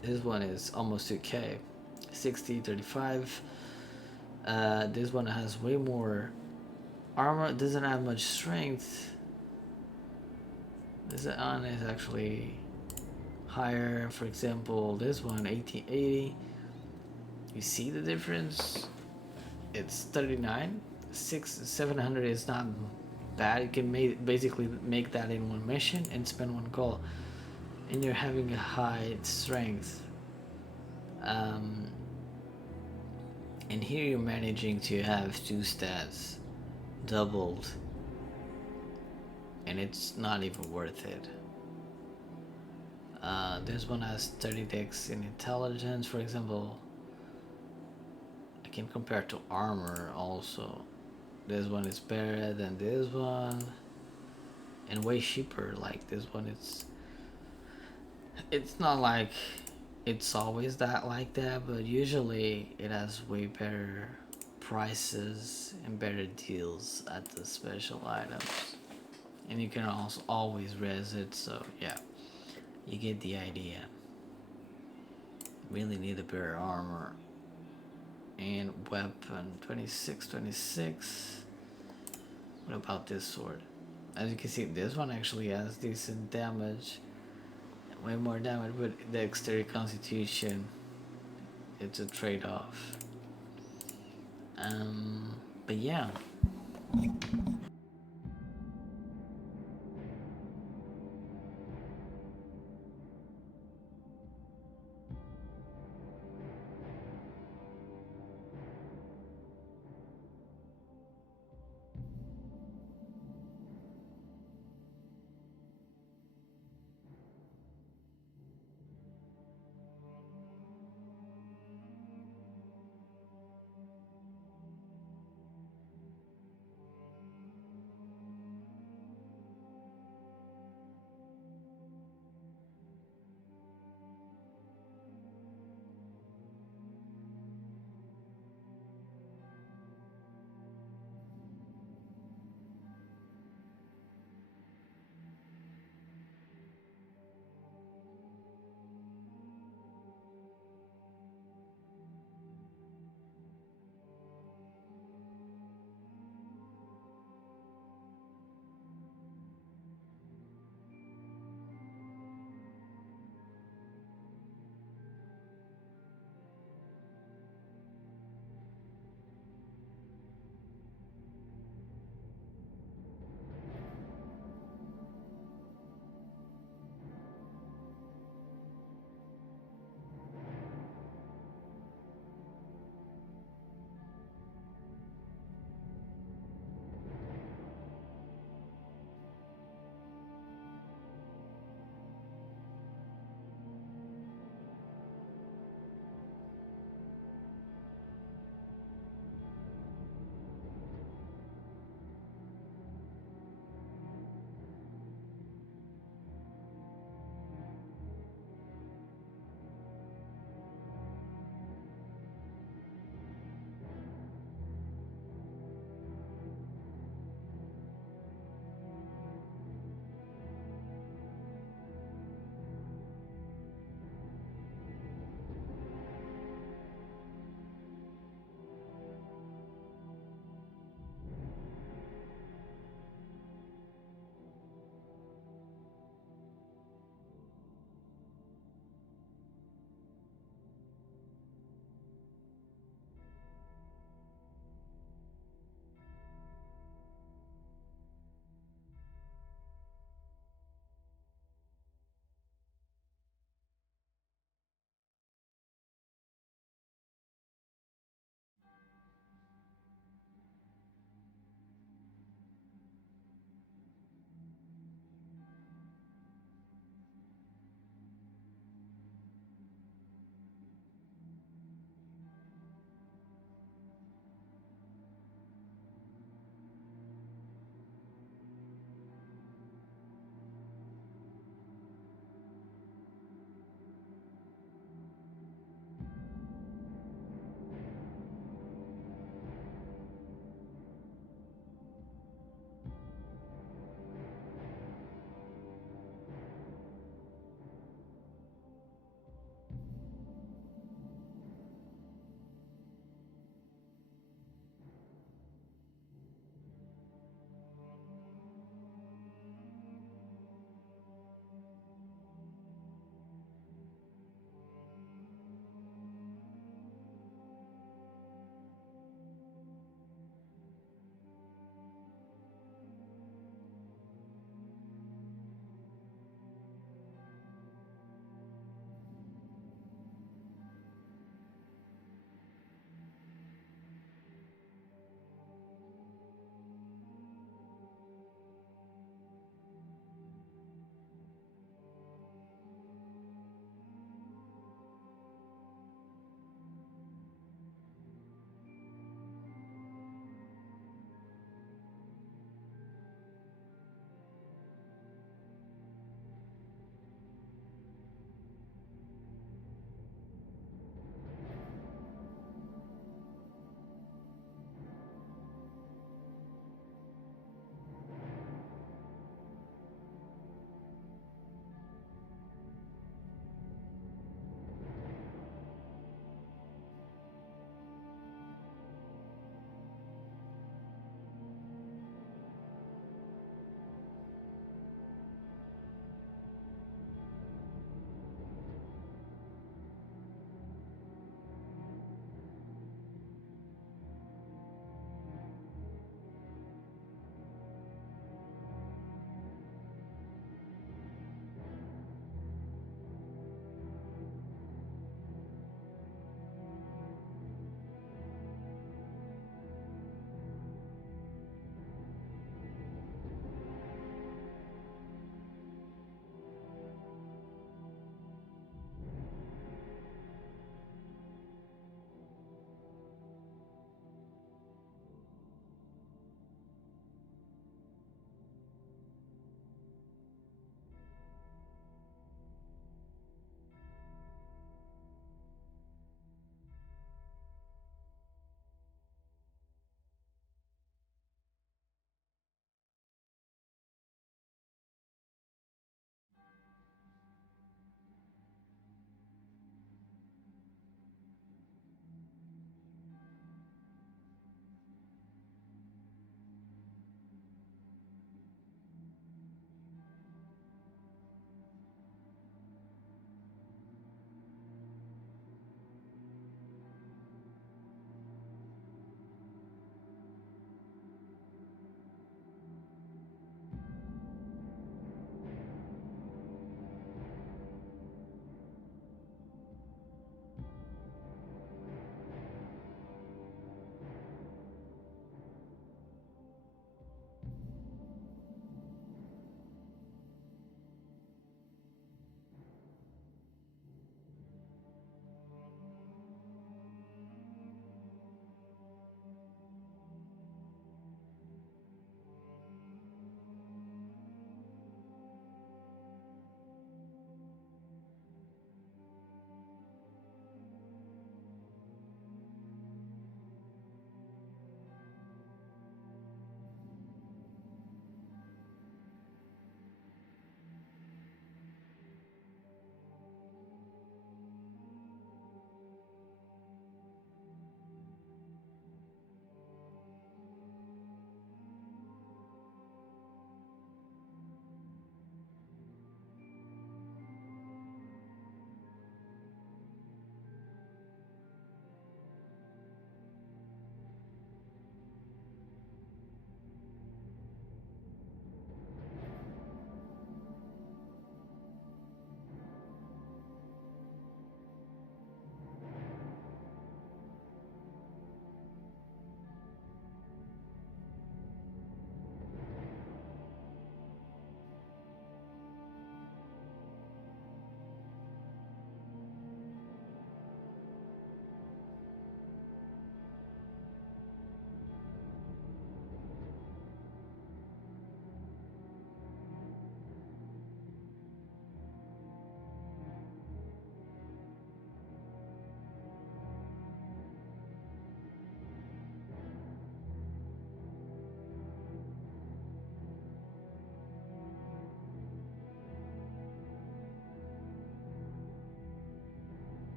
This one is almost 2K. 6035. This one has way more armor. It doesn't have much strength. This one is actually higher. For example, this one 1880. You see the difference? It's 39. 700 is not bad. You can basically make that in one mission and spend one gold, and you're having a high strength. And here you're managing to have two stats doubled, and it's not even worth it. This one has 30 in intelligence, for example. I can compare to armor also. This one is better than this one, and way cheaper. Like this one, it's not like it's always that like that, but usually it has way better prices and better deals at the special items, and you can also always res it. So yeah, you get the idea. Really need a better armor and weapon. 26, 26. What about this sword? As you can see, this one actually has decent damage, way more damage, but the exterior constitution, it's a trade-off. But yeah.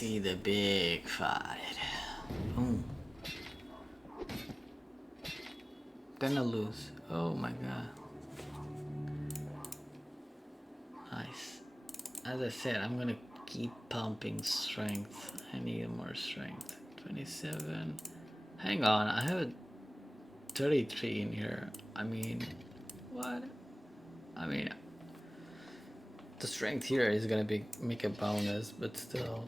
see the big fight. Boom. Gonna lose. Oh my god. Nice. As I said, I'm gonna keep pumping strength. I need more strength. 27. Hang on, I have a 33 in here. I mean, what? I mean, the strength here is gonna make a bonus, but still,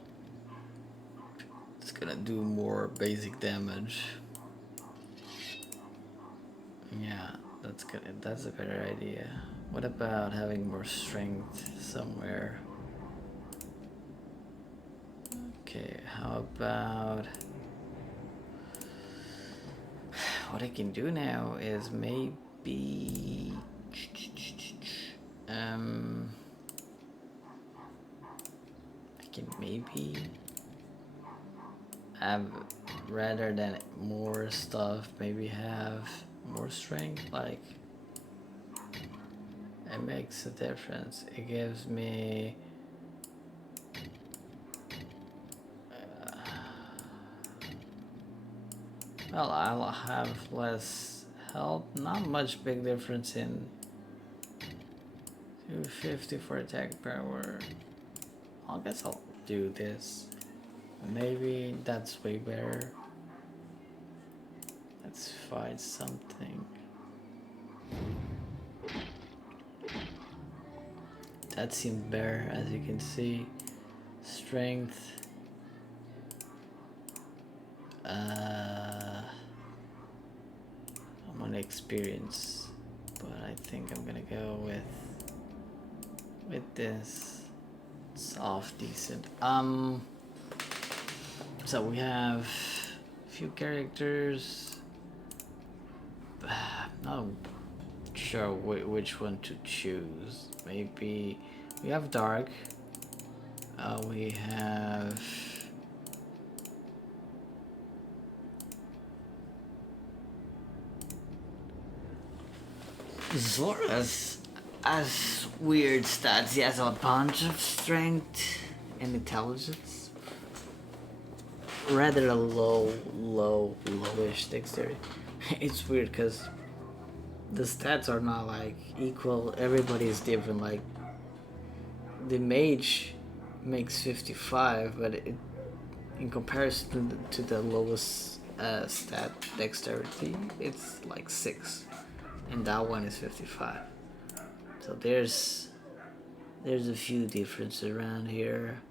it's gonna do more basic damage. Yeah, that's good. That's a better idea. What about having more strength somewhere? Okay, how about what I can do now is maybe I can maybe have, rather than more stuff, maybe have more strength. Like, it makes a difference. It gives me well, I'll have less health. Not much big difference in 250 for attack power. I guess I'll do this. Maybe that's way better. Let's find something. That seems better, as you can see. Strength. I'm on experience, but I think I'm gonna go with this. It's off decent. So we have a few characters. Not sure which one to choose. Maybe we have Dark. We have Zora's has weird stats. He has a bunch of strength and intelligence. Rather a lowish dexterity. It's weird because the stats are not like equal. Everybody is different. Like the mage makes 55, but in comparison to the lowest stat dexterity, it's like 6, and that one is 55. So there's a few differences around here.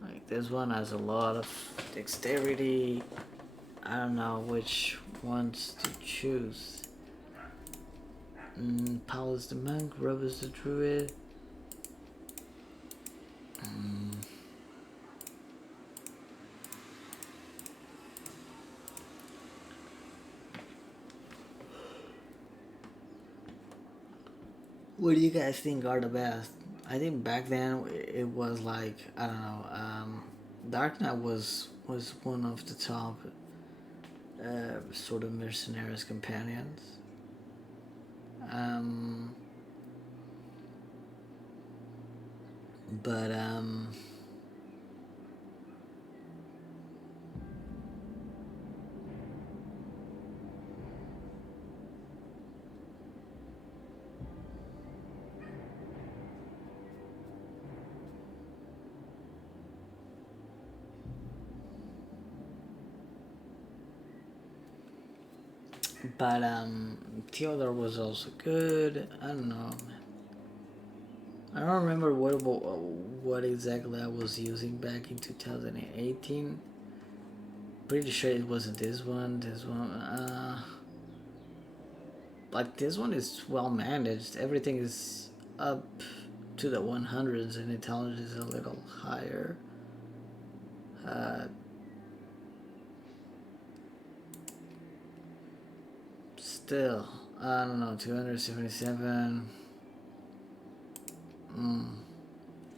Like this one has a lot of dexterity. I don't know which ones to choose. Paul is the monk, Rob is the druid. What do you guys think are the best? I think back then it was like, I don't know. Dark Knight was one of the top sort of mercenaries companions. But Theodore was also good. I don't know. I don't remember what exactly I was using back in 2018. Pretty sure it wasn't this one. This one, like this one is well managed. Everything is up to the 100s, and intelligence is a little higher. Still, I don't know. 277.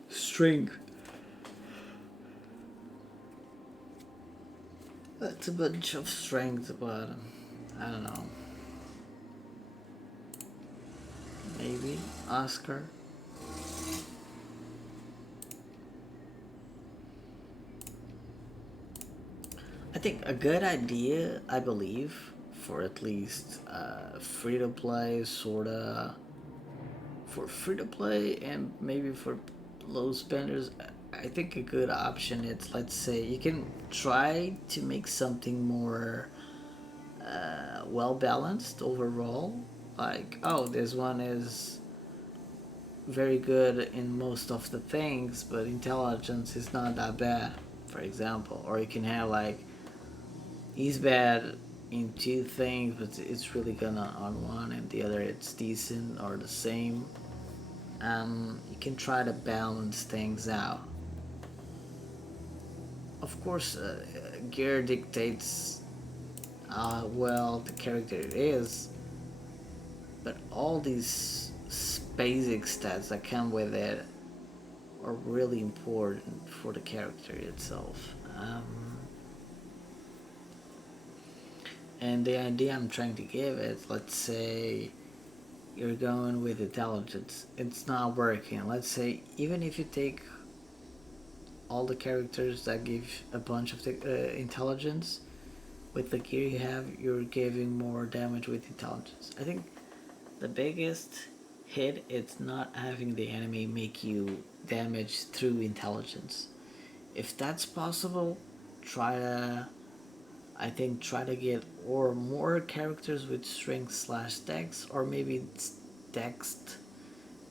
Strength. That's a bunch of strength, but I don't know. Maybe Oscar. think a good idea, I believe, for at least free to play, sorta, for free to play and maybe for low spenders, I think a good option is, let's say, you can try to make something more well balanced overall. Like, oh, this one is very good in most of the things, but intelligence is not that bad, for example. Or you can have like, he's bad in two things, but it's really good on one, and the other it's decent or the same. You can try to balance things out. Of course, gear dictates how well the character is, but all these basic stats that come with it are really important for the character itself. And the idea I'm trying to give is, let's say you're going with intelligence, it's not working. Let's say even if you take all the characters that give a bunch of intelligence, with the gear you have, you're giving more damage with intelligence. I think the biggest hit is not having the enemy make you damage through intelligence. If that's possible, try to, I think, try to get or more characters with strength slash dex, or maybe it's dex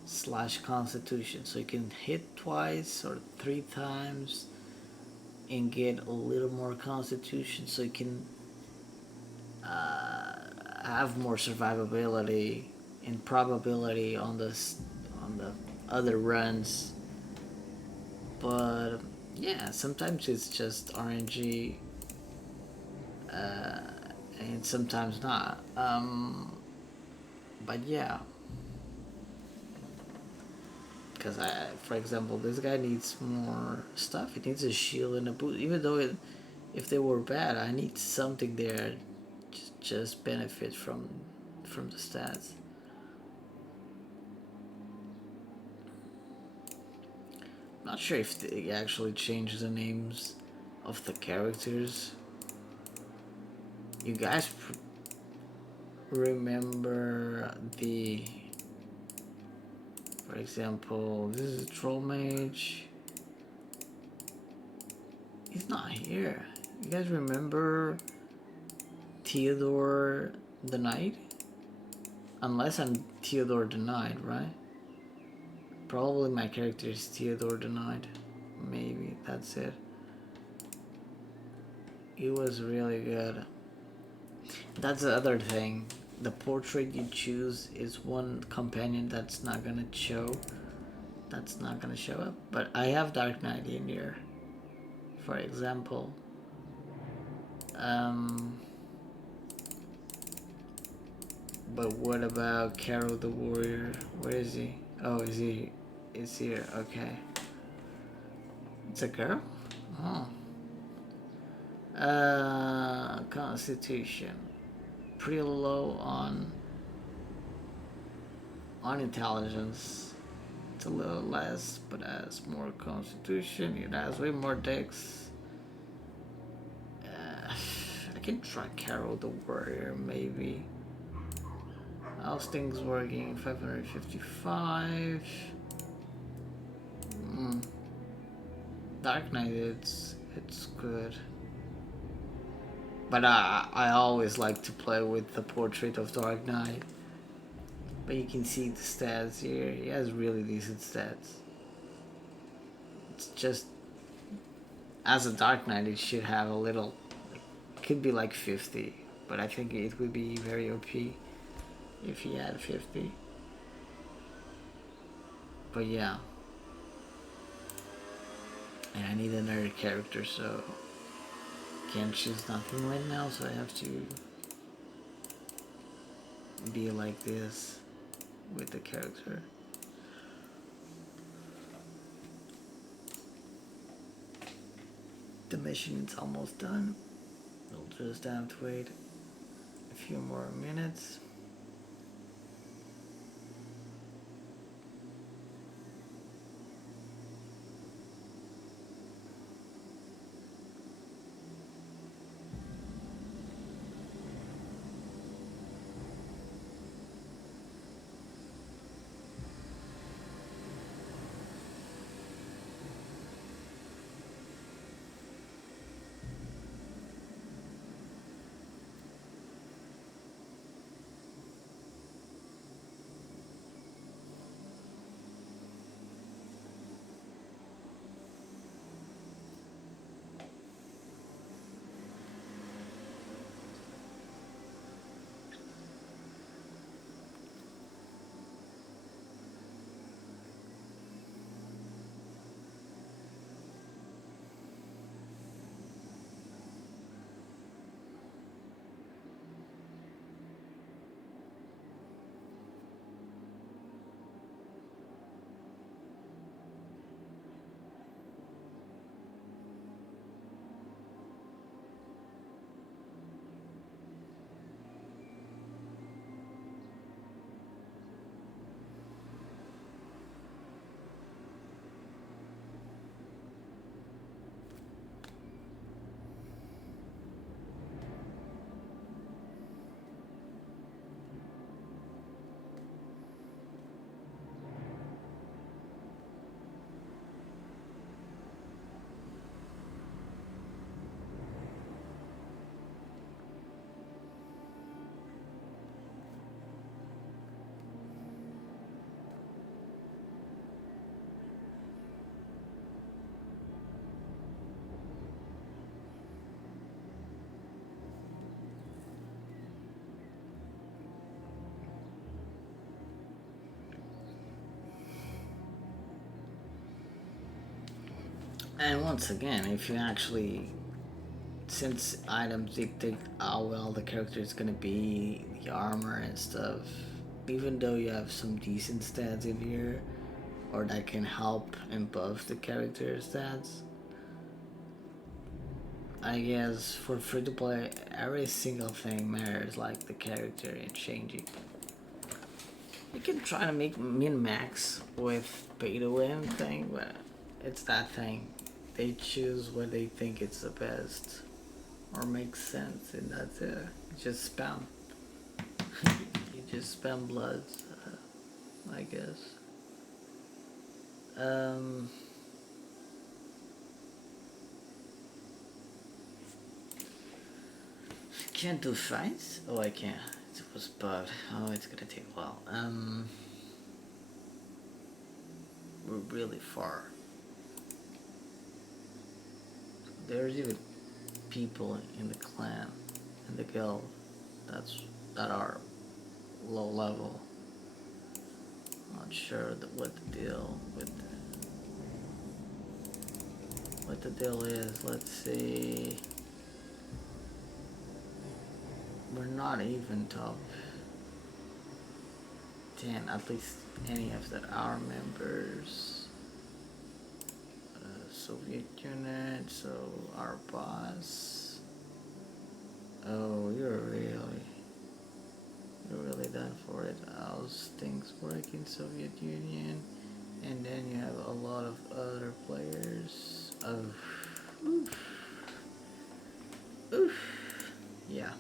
slash constitution, so you can hit twice or three times and get a little more constitution, so you can have more survivability and probability on the other runs. But yeah, sometimes it's just RNG, and sometimes not. But yeah, because for example, this guy needs more stuff. He needs a shield and a boost. Even though if they were bad, I need something there, just benefit from the stats. Not sure if they actually changed the names of the characters. You guys remember the, for example, this is Troll Mage. He's not here. You guys remember Theodore the Knight? Unless I'm Theodore the Knight, right? Probably my character is Theodore the Knight. Maybe that's it. He was really good. That's the other thing. The portrait you choose is one companion that's not gonna show. That's not gonna show up. But I have Dark Knight in here, for example. But what about Carol the Warrior? Where is he? Oh, is he? Is here? Okay. It's a girl. Oh. Constitution. Pretty low on intelligence. It's a little less, but has more constitution. It has way more dex. I can try Carol the Warrior, maybe. How's things working? 555. Dark Knight, it's good. But I always like to play with the portrait of Dark Knight. But you can see the stats here. He has really decent stats. It's just, as a Dark Knight, it should have a little, it could be like 50. But I think it would be very OP if he had 50. But yeah. And I need another character, so can't choose nothing right now, so I have to be like this with the character. The mission is almost done. We'll just have to wait a few more minutes. And once again, if you actually, since items dictate how well the character is gonna be, the armor and stuff, even though you have some decent stats in here, or that can help and buff the character stats, I guess for free to play, every single thing matters, like the character and changing. You can try to make min max with pay to win thing, but it's that thing. They choose what they think it's the best or makes sense, and that's it. You just spam. You just spam bloods, I guess. Can't do fights? Oh, I can't. It was bugged. Oh, it's gonna take a while. We're really far. There's even people in the clan, in the guild, that are low level. Not sure what the deal is. Let's see. We're not even top 10, at least any of that are members. Soviet unit, so our boss. Oh, you're really done for it. How's things work in Soviet Union? And then you have a lot of other players. Oh, oof. Oof. Yeah.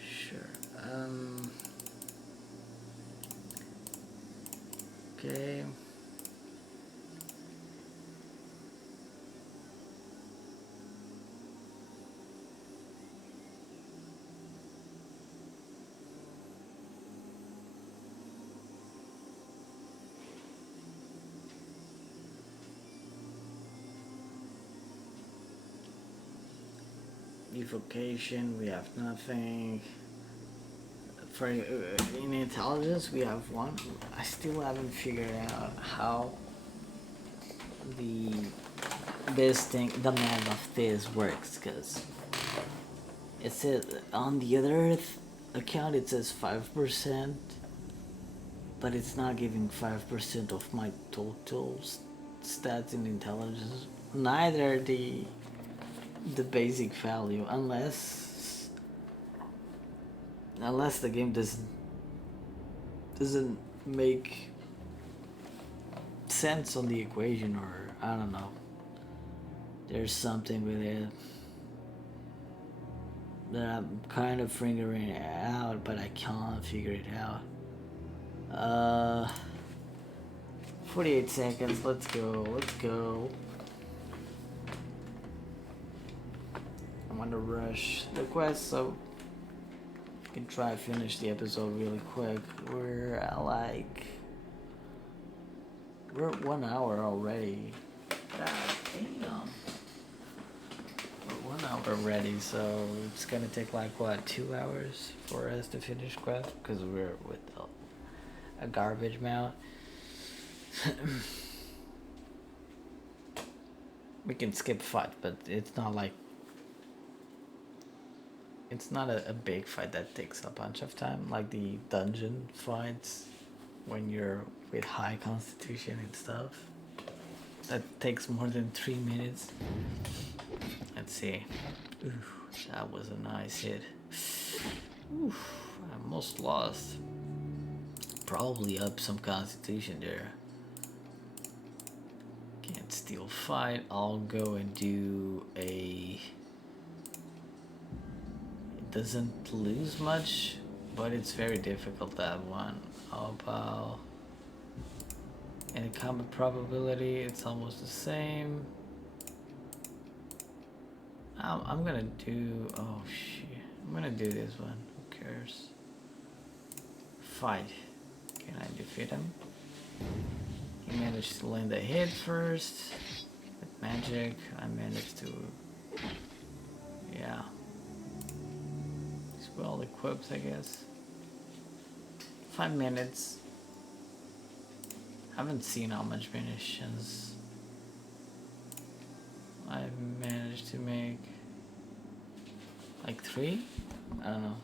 Sure. Okay. Evocation, we have nothing. For in intelligence, we have one. I still haven't figured out how the the map of this works, because it says on the other account it says 5%, but it's not giving 5% of my total stats in intelligence. Neither the basic value, unless the game doesn't make sense on the equation, or I don't know. There's something with it that I'm kind of figuring it out, but I can't figure it out. 48 seconds. Let's go. I'm gonna rush the quest so I can try to finish the episode really quick. We're 1 hour already. Damn. We're 1 hour already, so it's gonna take like what, 2 hours for us to finish quest, because we're with a garbage mount. We can skip fight, but it's not like it's not a big fight that takes a bunch of time, like the dungeon fights when you're with high constitution and stuff. That takes more than 3 minutes. Let's see. Oof, that was a nice hit. Oof, I almost lost. Probably up some constitution there. Can't still fight. I'll go and do a... It doesn't lose much, but it's very difficult, that one. How about... And the combat probability, it's almost the same. I'm gonna do... Oh shit. I'm gonna do this one. Who cares? Fight. Can I defeat him? He managed to land a hit first. With magic, I managed to... Yeah. He's well equipped, I guess. 5 minutes. Haven't seen how much munitions I managed to make like 3. I don't know.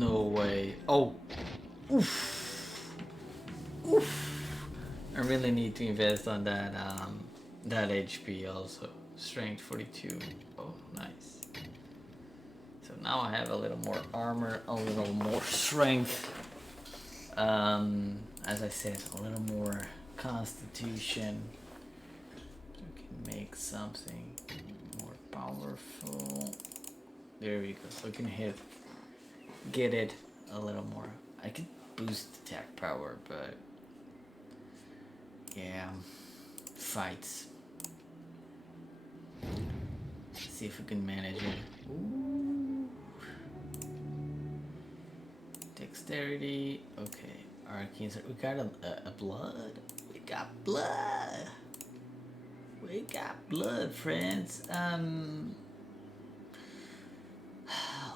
No way. Oh. Oof. Oof. I really need to invest on that HP also. Strength 42. Oh, nice. So now I have a little more armor, a little more strength. As I said, a little more constitution. So we can make something more powerful. There we go. So we can get it a little more. I could boost attack power, but yeah, fights. See if we can manage it. Ooh. Dexterity. Okay. Arcane. We got a blood. We got blood. We got blood, friends.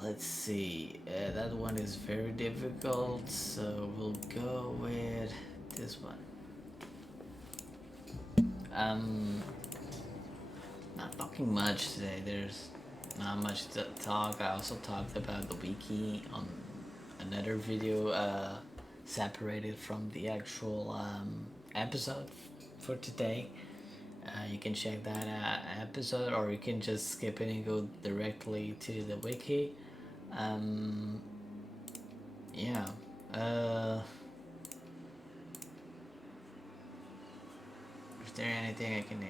Let's see. That one is very difficult, so we'll go with this one. Not talking much today. There's not much to talk. I also talked about the wiki on another video, separated from the actual episode for today. You can check that episode, or you can just skip it and go directly to the wiki. Yeah. Is there anything I can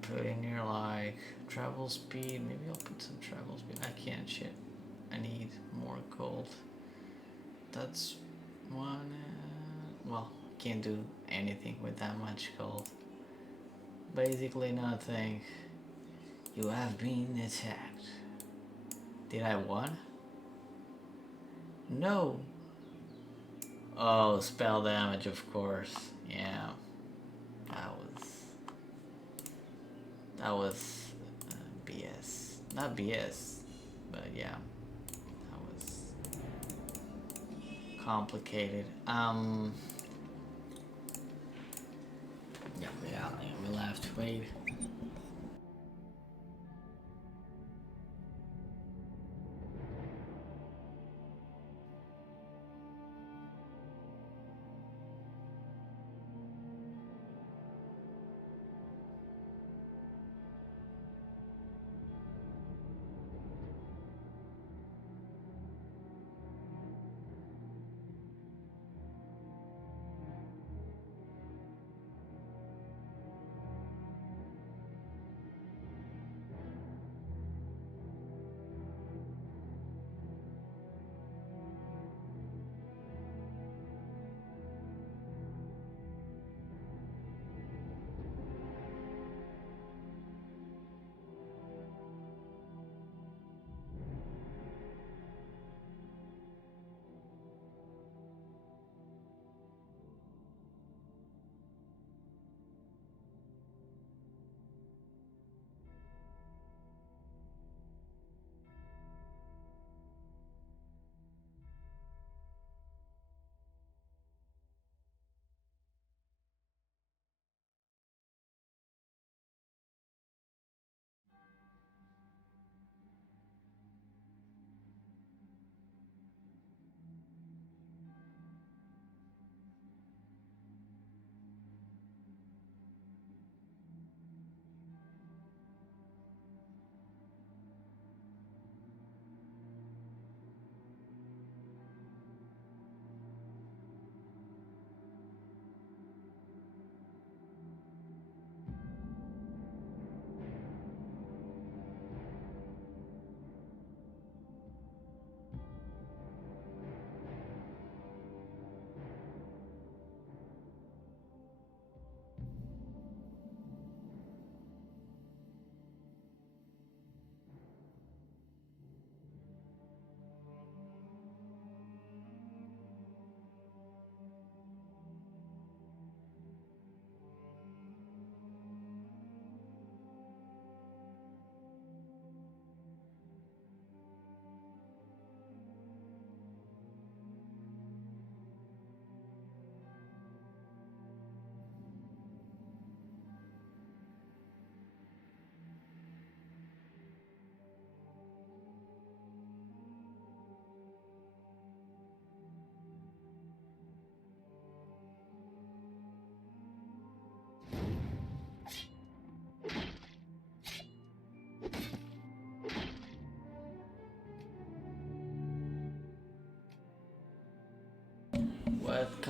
put in here, like travel speed? Maybe I'll put some travel speed. I can't, shit. I need more gold. That's one. Well, can't do anything with that much gold. Basically nothing. You have been attacked. Did I what? No. Oh, spell damage, of course. Yeah. That was BS. Not BS, but yeah. That was complicated. Yeah, we'll have to wait.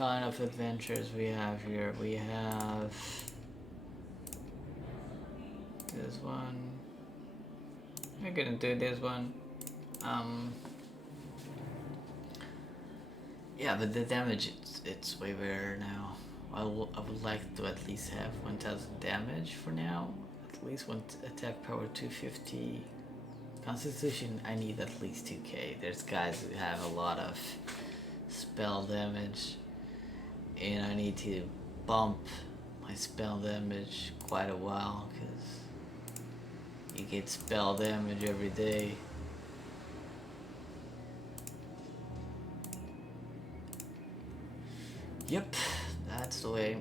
kind of adventures we have here. We have this one. We're gonna do this one. Yeah, but the damage, it's way better now. I would like to at least have 1000 damage for now. At least one attack power 250. Constitution, I need at least 2k. There's guys who have a lot of spell damage, and I need to bump my spell damage quite a while because you get spell damage every day. Yep, that's the way.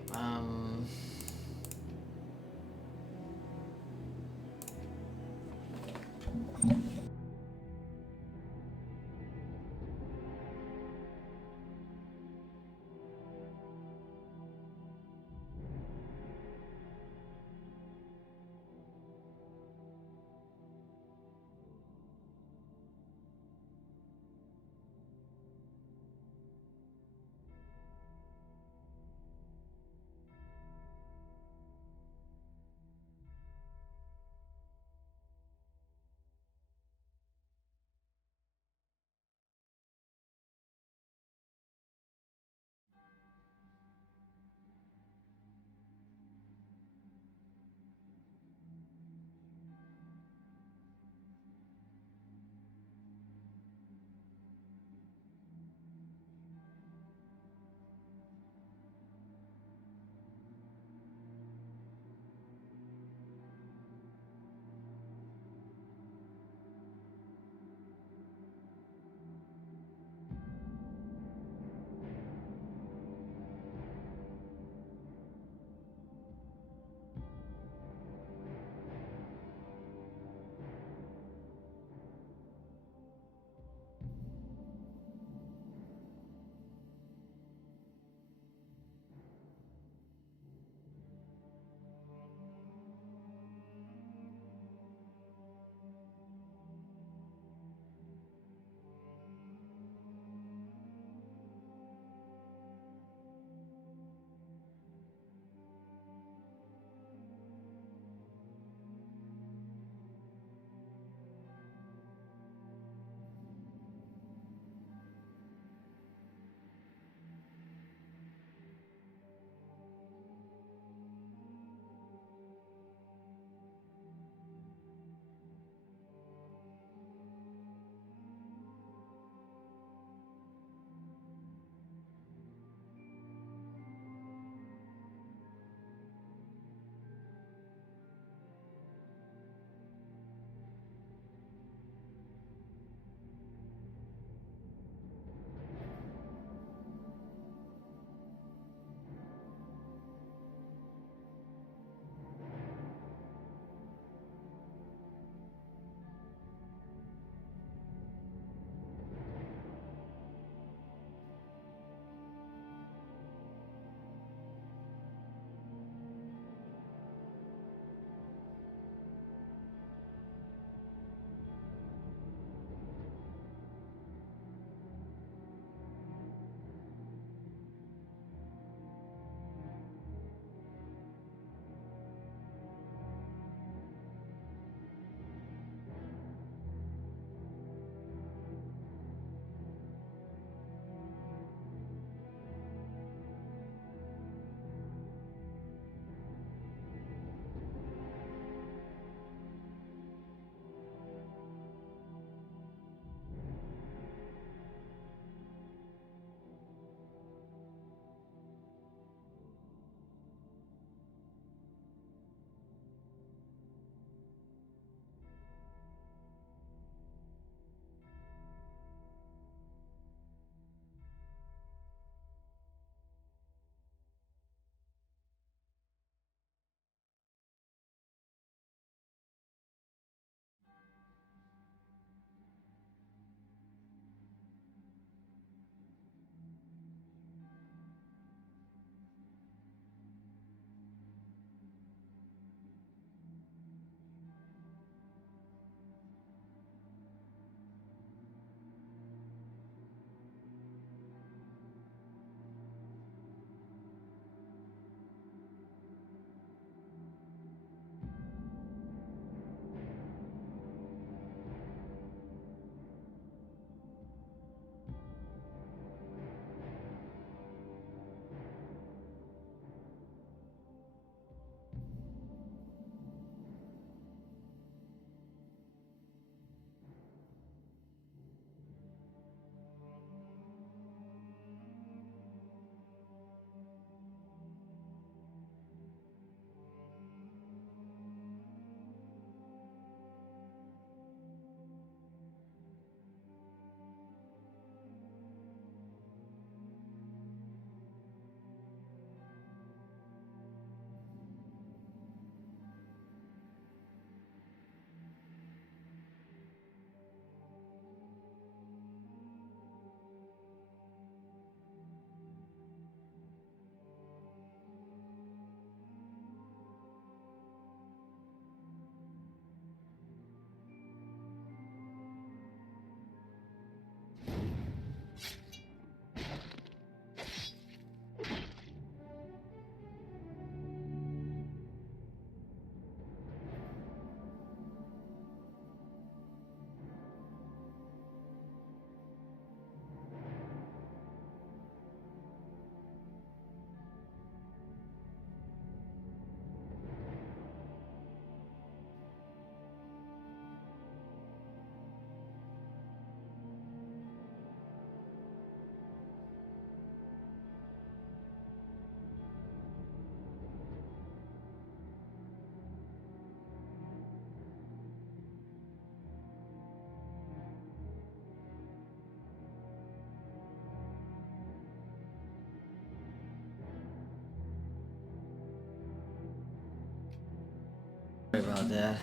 about that.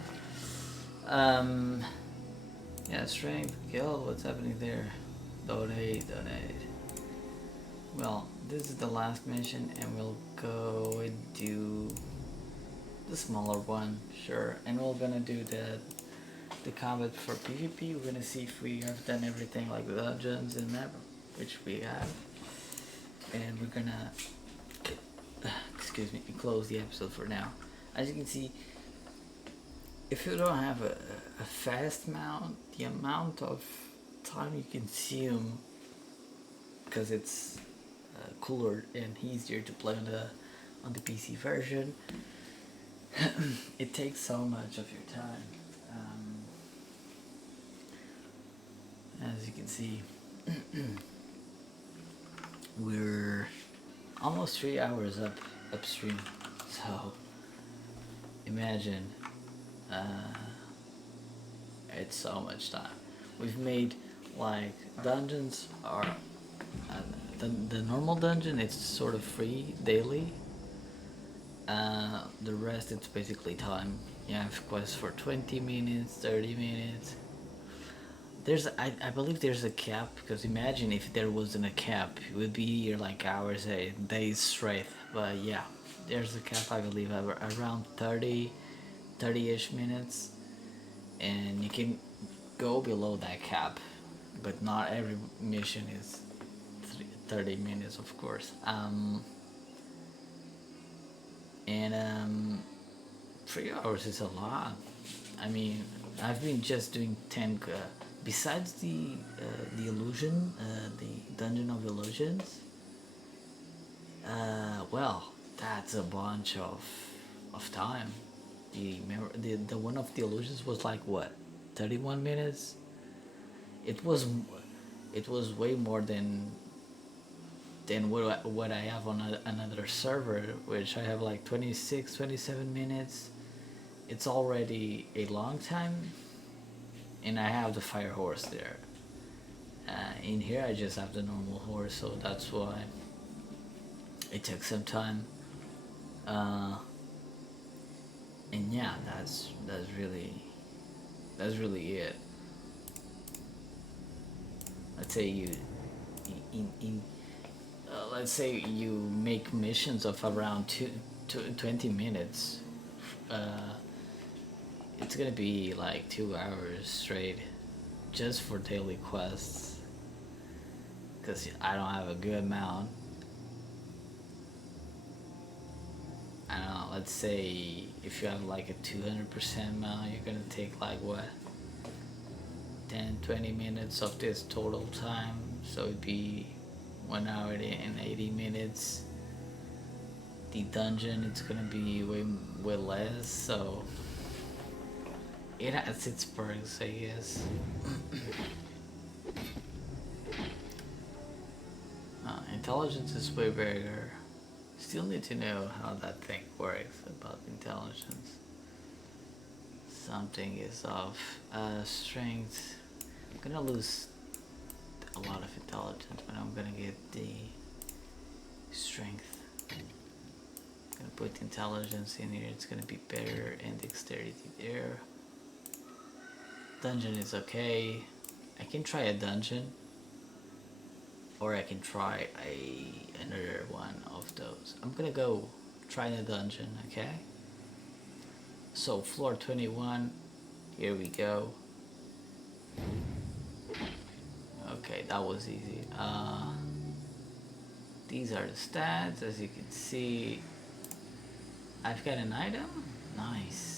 Yeah, strength, kill, what's happening there? Donate. Well, this is the last mission, and we'll go and do the smaller one, sure. And we're gonna do the combat for PvP. We're gonna see if we have done everything like the dungeons and map, which we have. And we're gonna, excuse me, close the episode for now. As you can see, if you don't have a fast mount, the amount of time you consume, because it's cooler and easier to play on the PC version, it takes so much of your time. As you can see, we're almost 3 hours upstream, so imagine, it's so much time. We've made like dungeons are the normal dungeon, it's sort of free daily. The rest it's basically time. You have quests for 20 minutes, 30 minutes. I believe there's a cap, because imagine if there wasn't a cap, it would be like hours, days straight. But yeah, there's a cap, I believe, around 30-ish minutes, and you can go below that cap, but not every mission is 30 minutes, of course. And 3 hours is a lot. I mean, I've been just doing 10. Besides the illusion, the Dungeon of Illusions. Well, that's a bunch of time. The one of the illusions was like what, 31 minutes. It was way more than what I have on another server, which I have like 26, 27 minutes. It's already a long time, and I have the fire horse there. In here I just have the normal horse, so that's why it took some time. And yeah, that's really it. Let's say let's say you make missions of around 20 minutes. It's gonna be like 2 hours straight just for daily quests, because I don't have a good mount. I don't know, let's say if you have like a 200% mount, you're gonna take like what, 10-20 minutes of this total time, so it'd be 1 hour and 80 minutes. The dungeon, it's gonna be way less, so it has its perks, I guess. Intelligence is way better. Still need to know how that thing works about intelligence. Something is off. Strength. I'm gonna lose a lot of intelligence, but I'm gonna get the strength. I'm gonna put intelligence in here, it's gonna be better, and dexterity there. Dungeon is okay. I can try a dungeon, or I can try another one of those. I'm gonna go try the dungeon, okay? So floor 21, here we go. Okay, that was easy. These are the stats, as you can see. I've got an item, nice.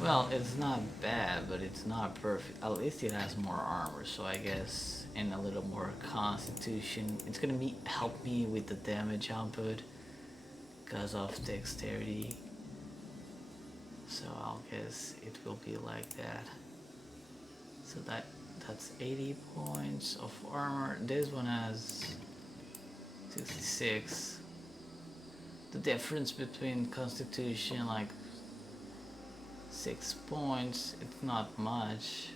Well, it's not bad, but it's not perfect. At least it has more armor, so I guess, and a little more constitution. It's gonna help me with the damage output because of dexterity. So I'll guess it will be like that. So that's 80 points of armor. This one has 66. The difference between constitution, like 6 points, it's not much,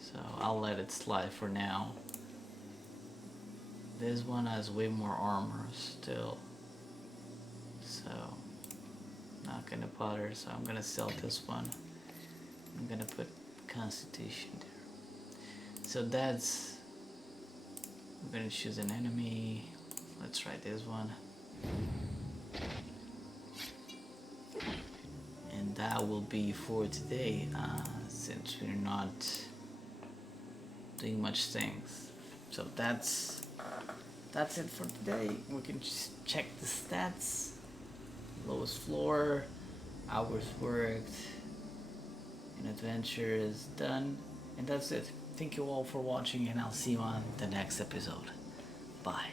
so I'll let it slide for now. This one has way more armor still, so not gonna bother, so I'm gonna sell this one. I'm gonna put Constitution there. So that's, I'm gonna choose an enemy. Let's try this one. And that will be for today, since we're not doing much things. So that's it for today. We can just check the stats. Lowest floor, hours worked, and adventure is done. And that's it. Thank you all for watching, and I'll see you on the next episode. Bye.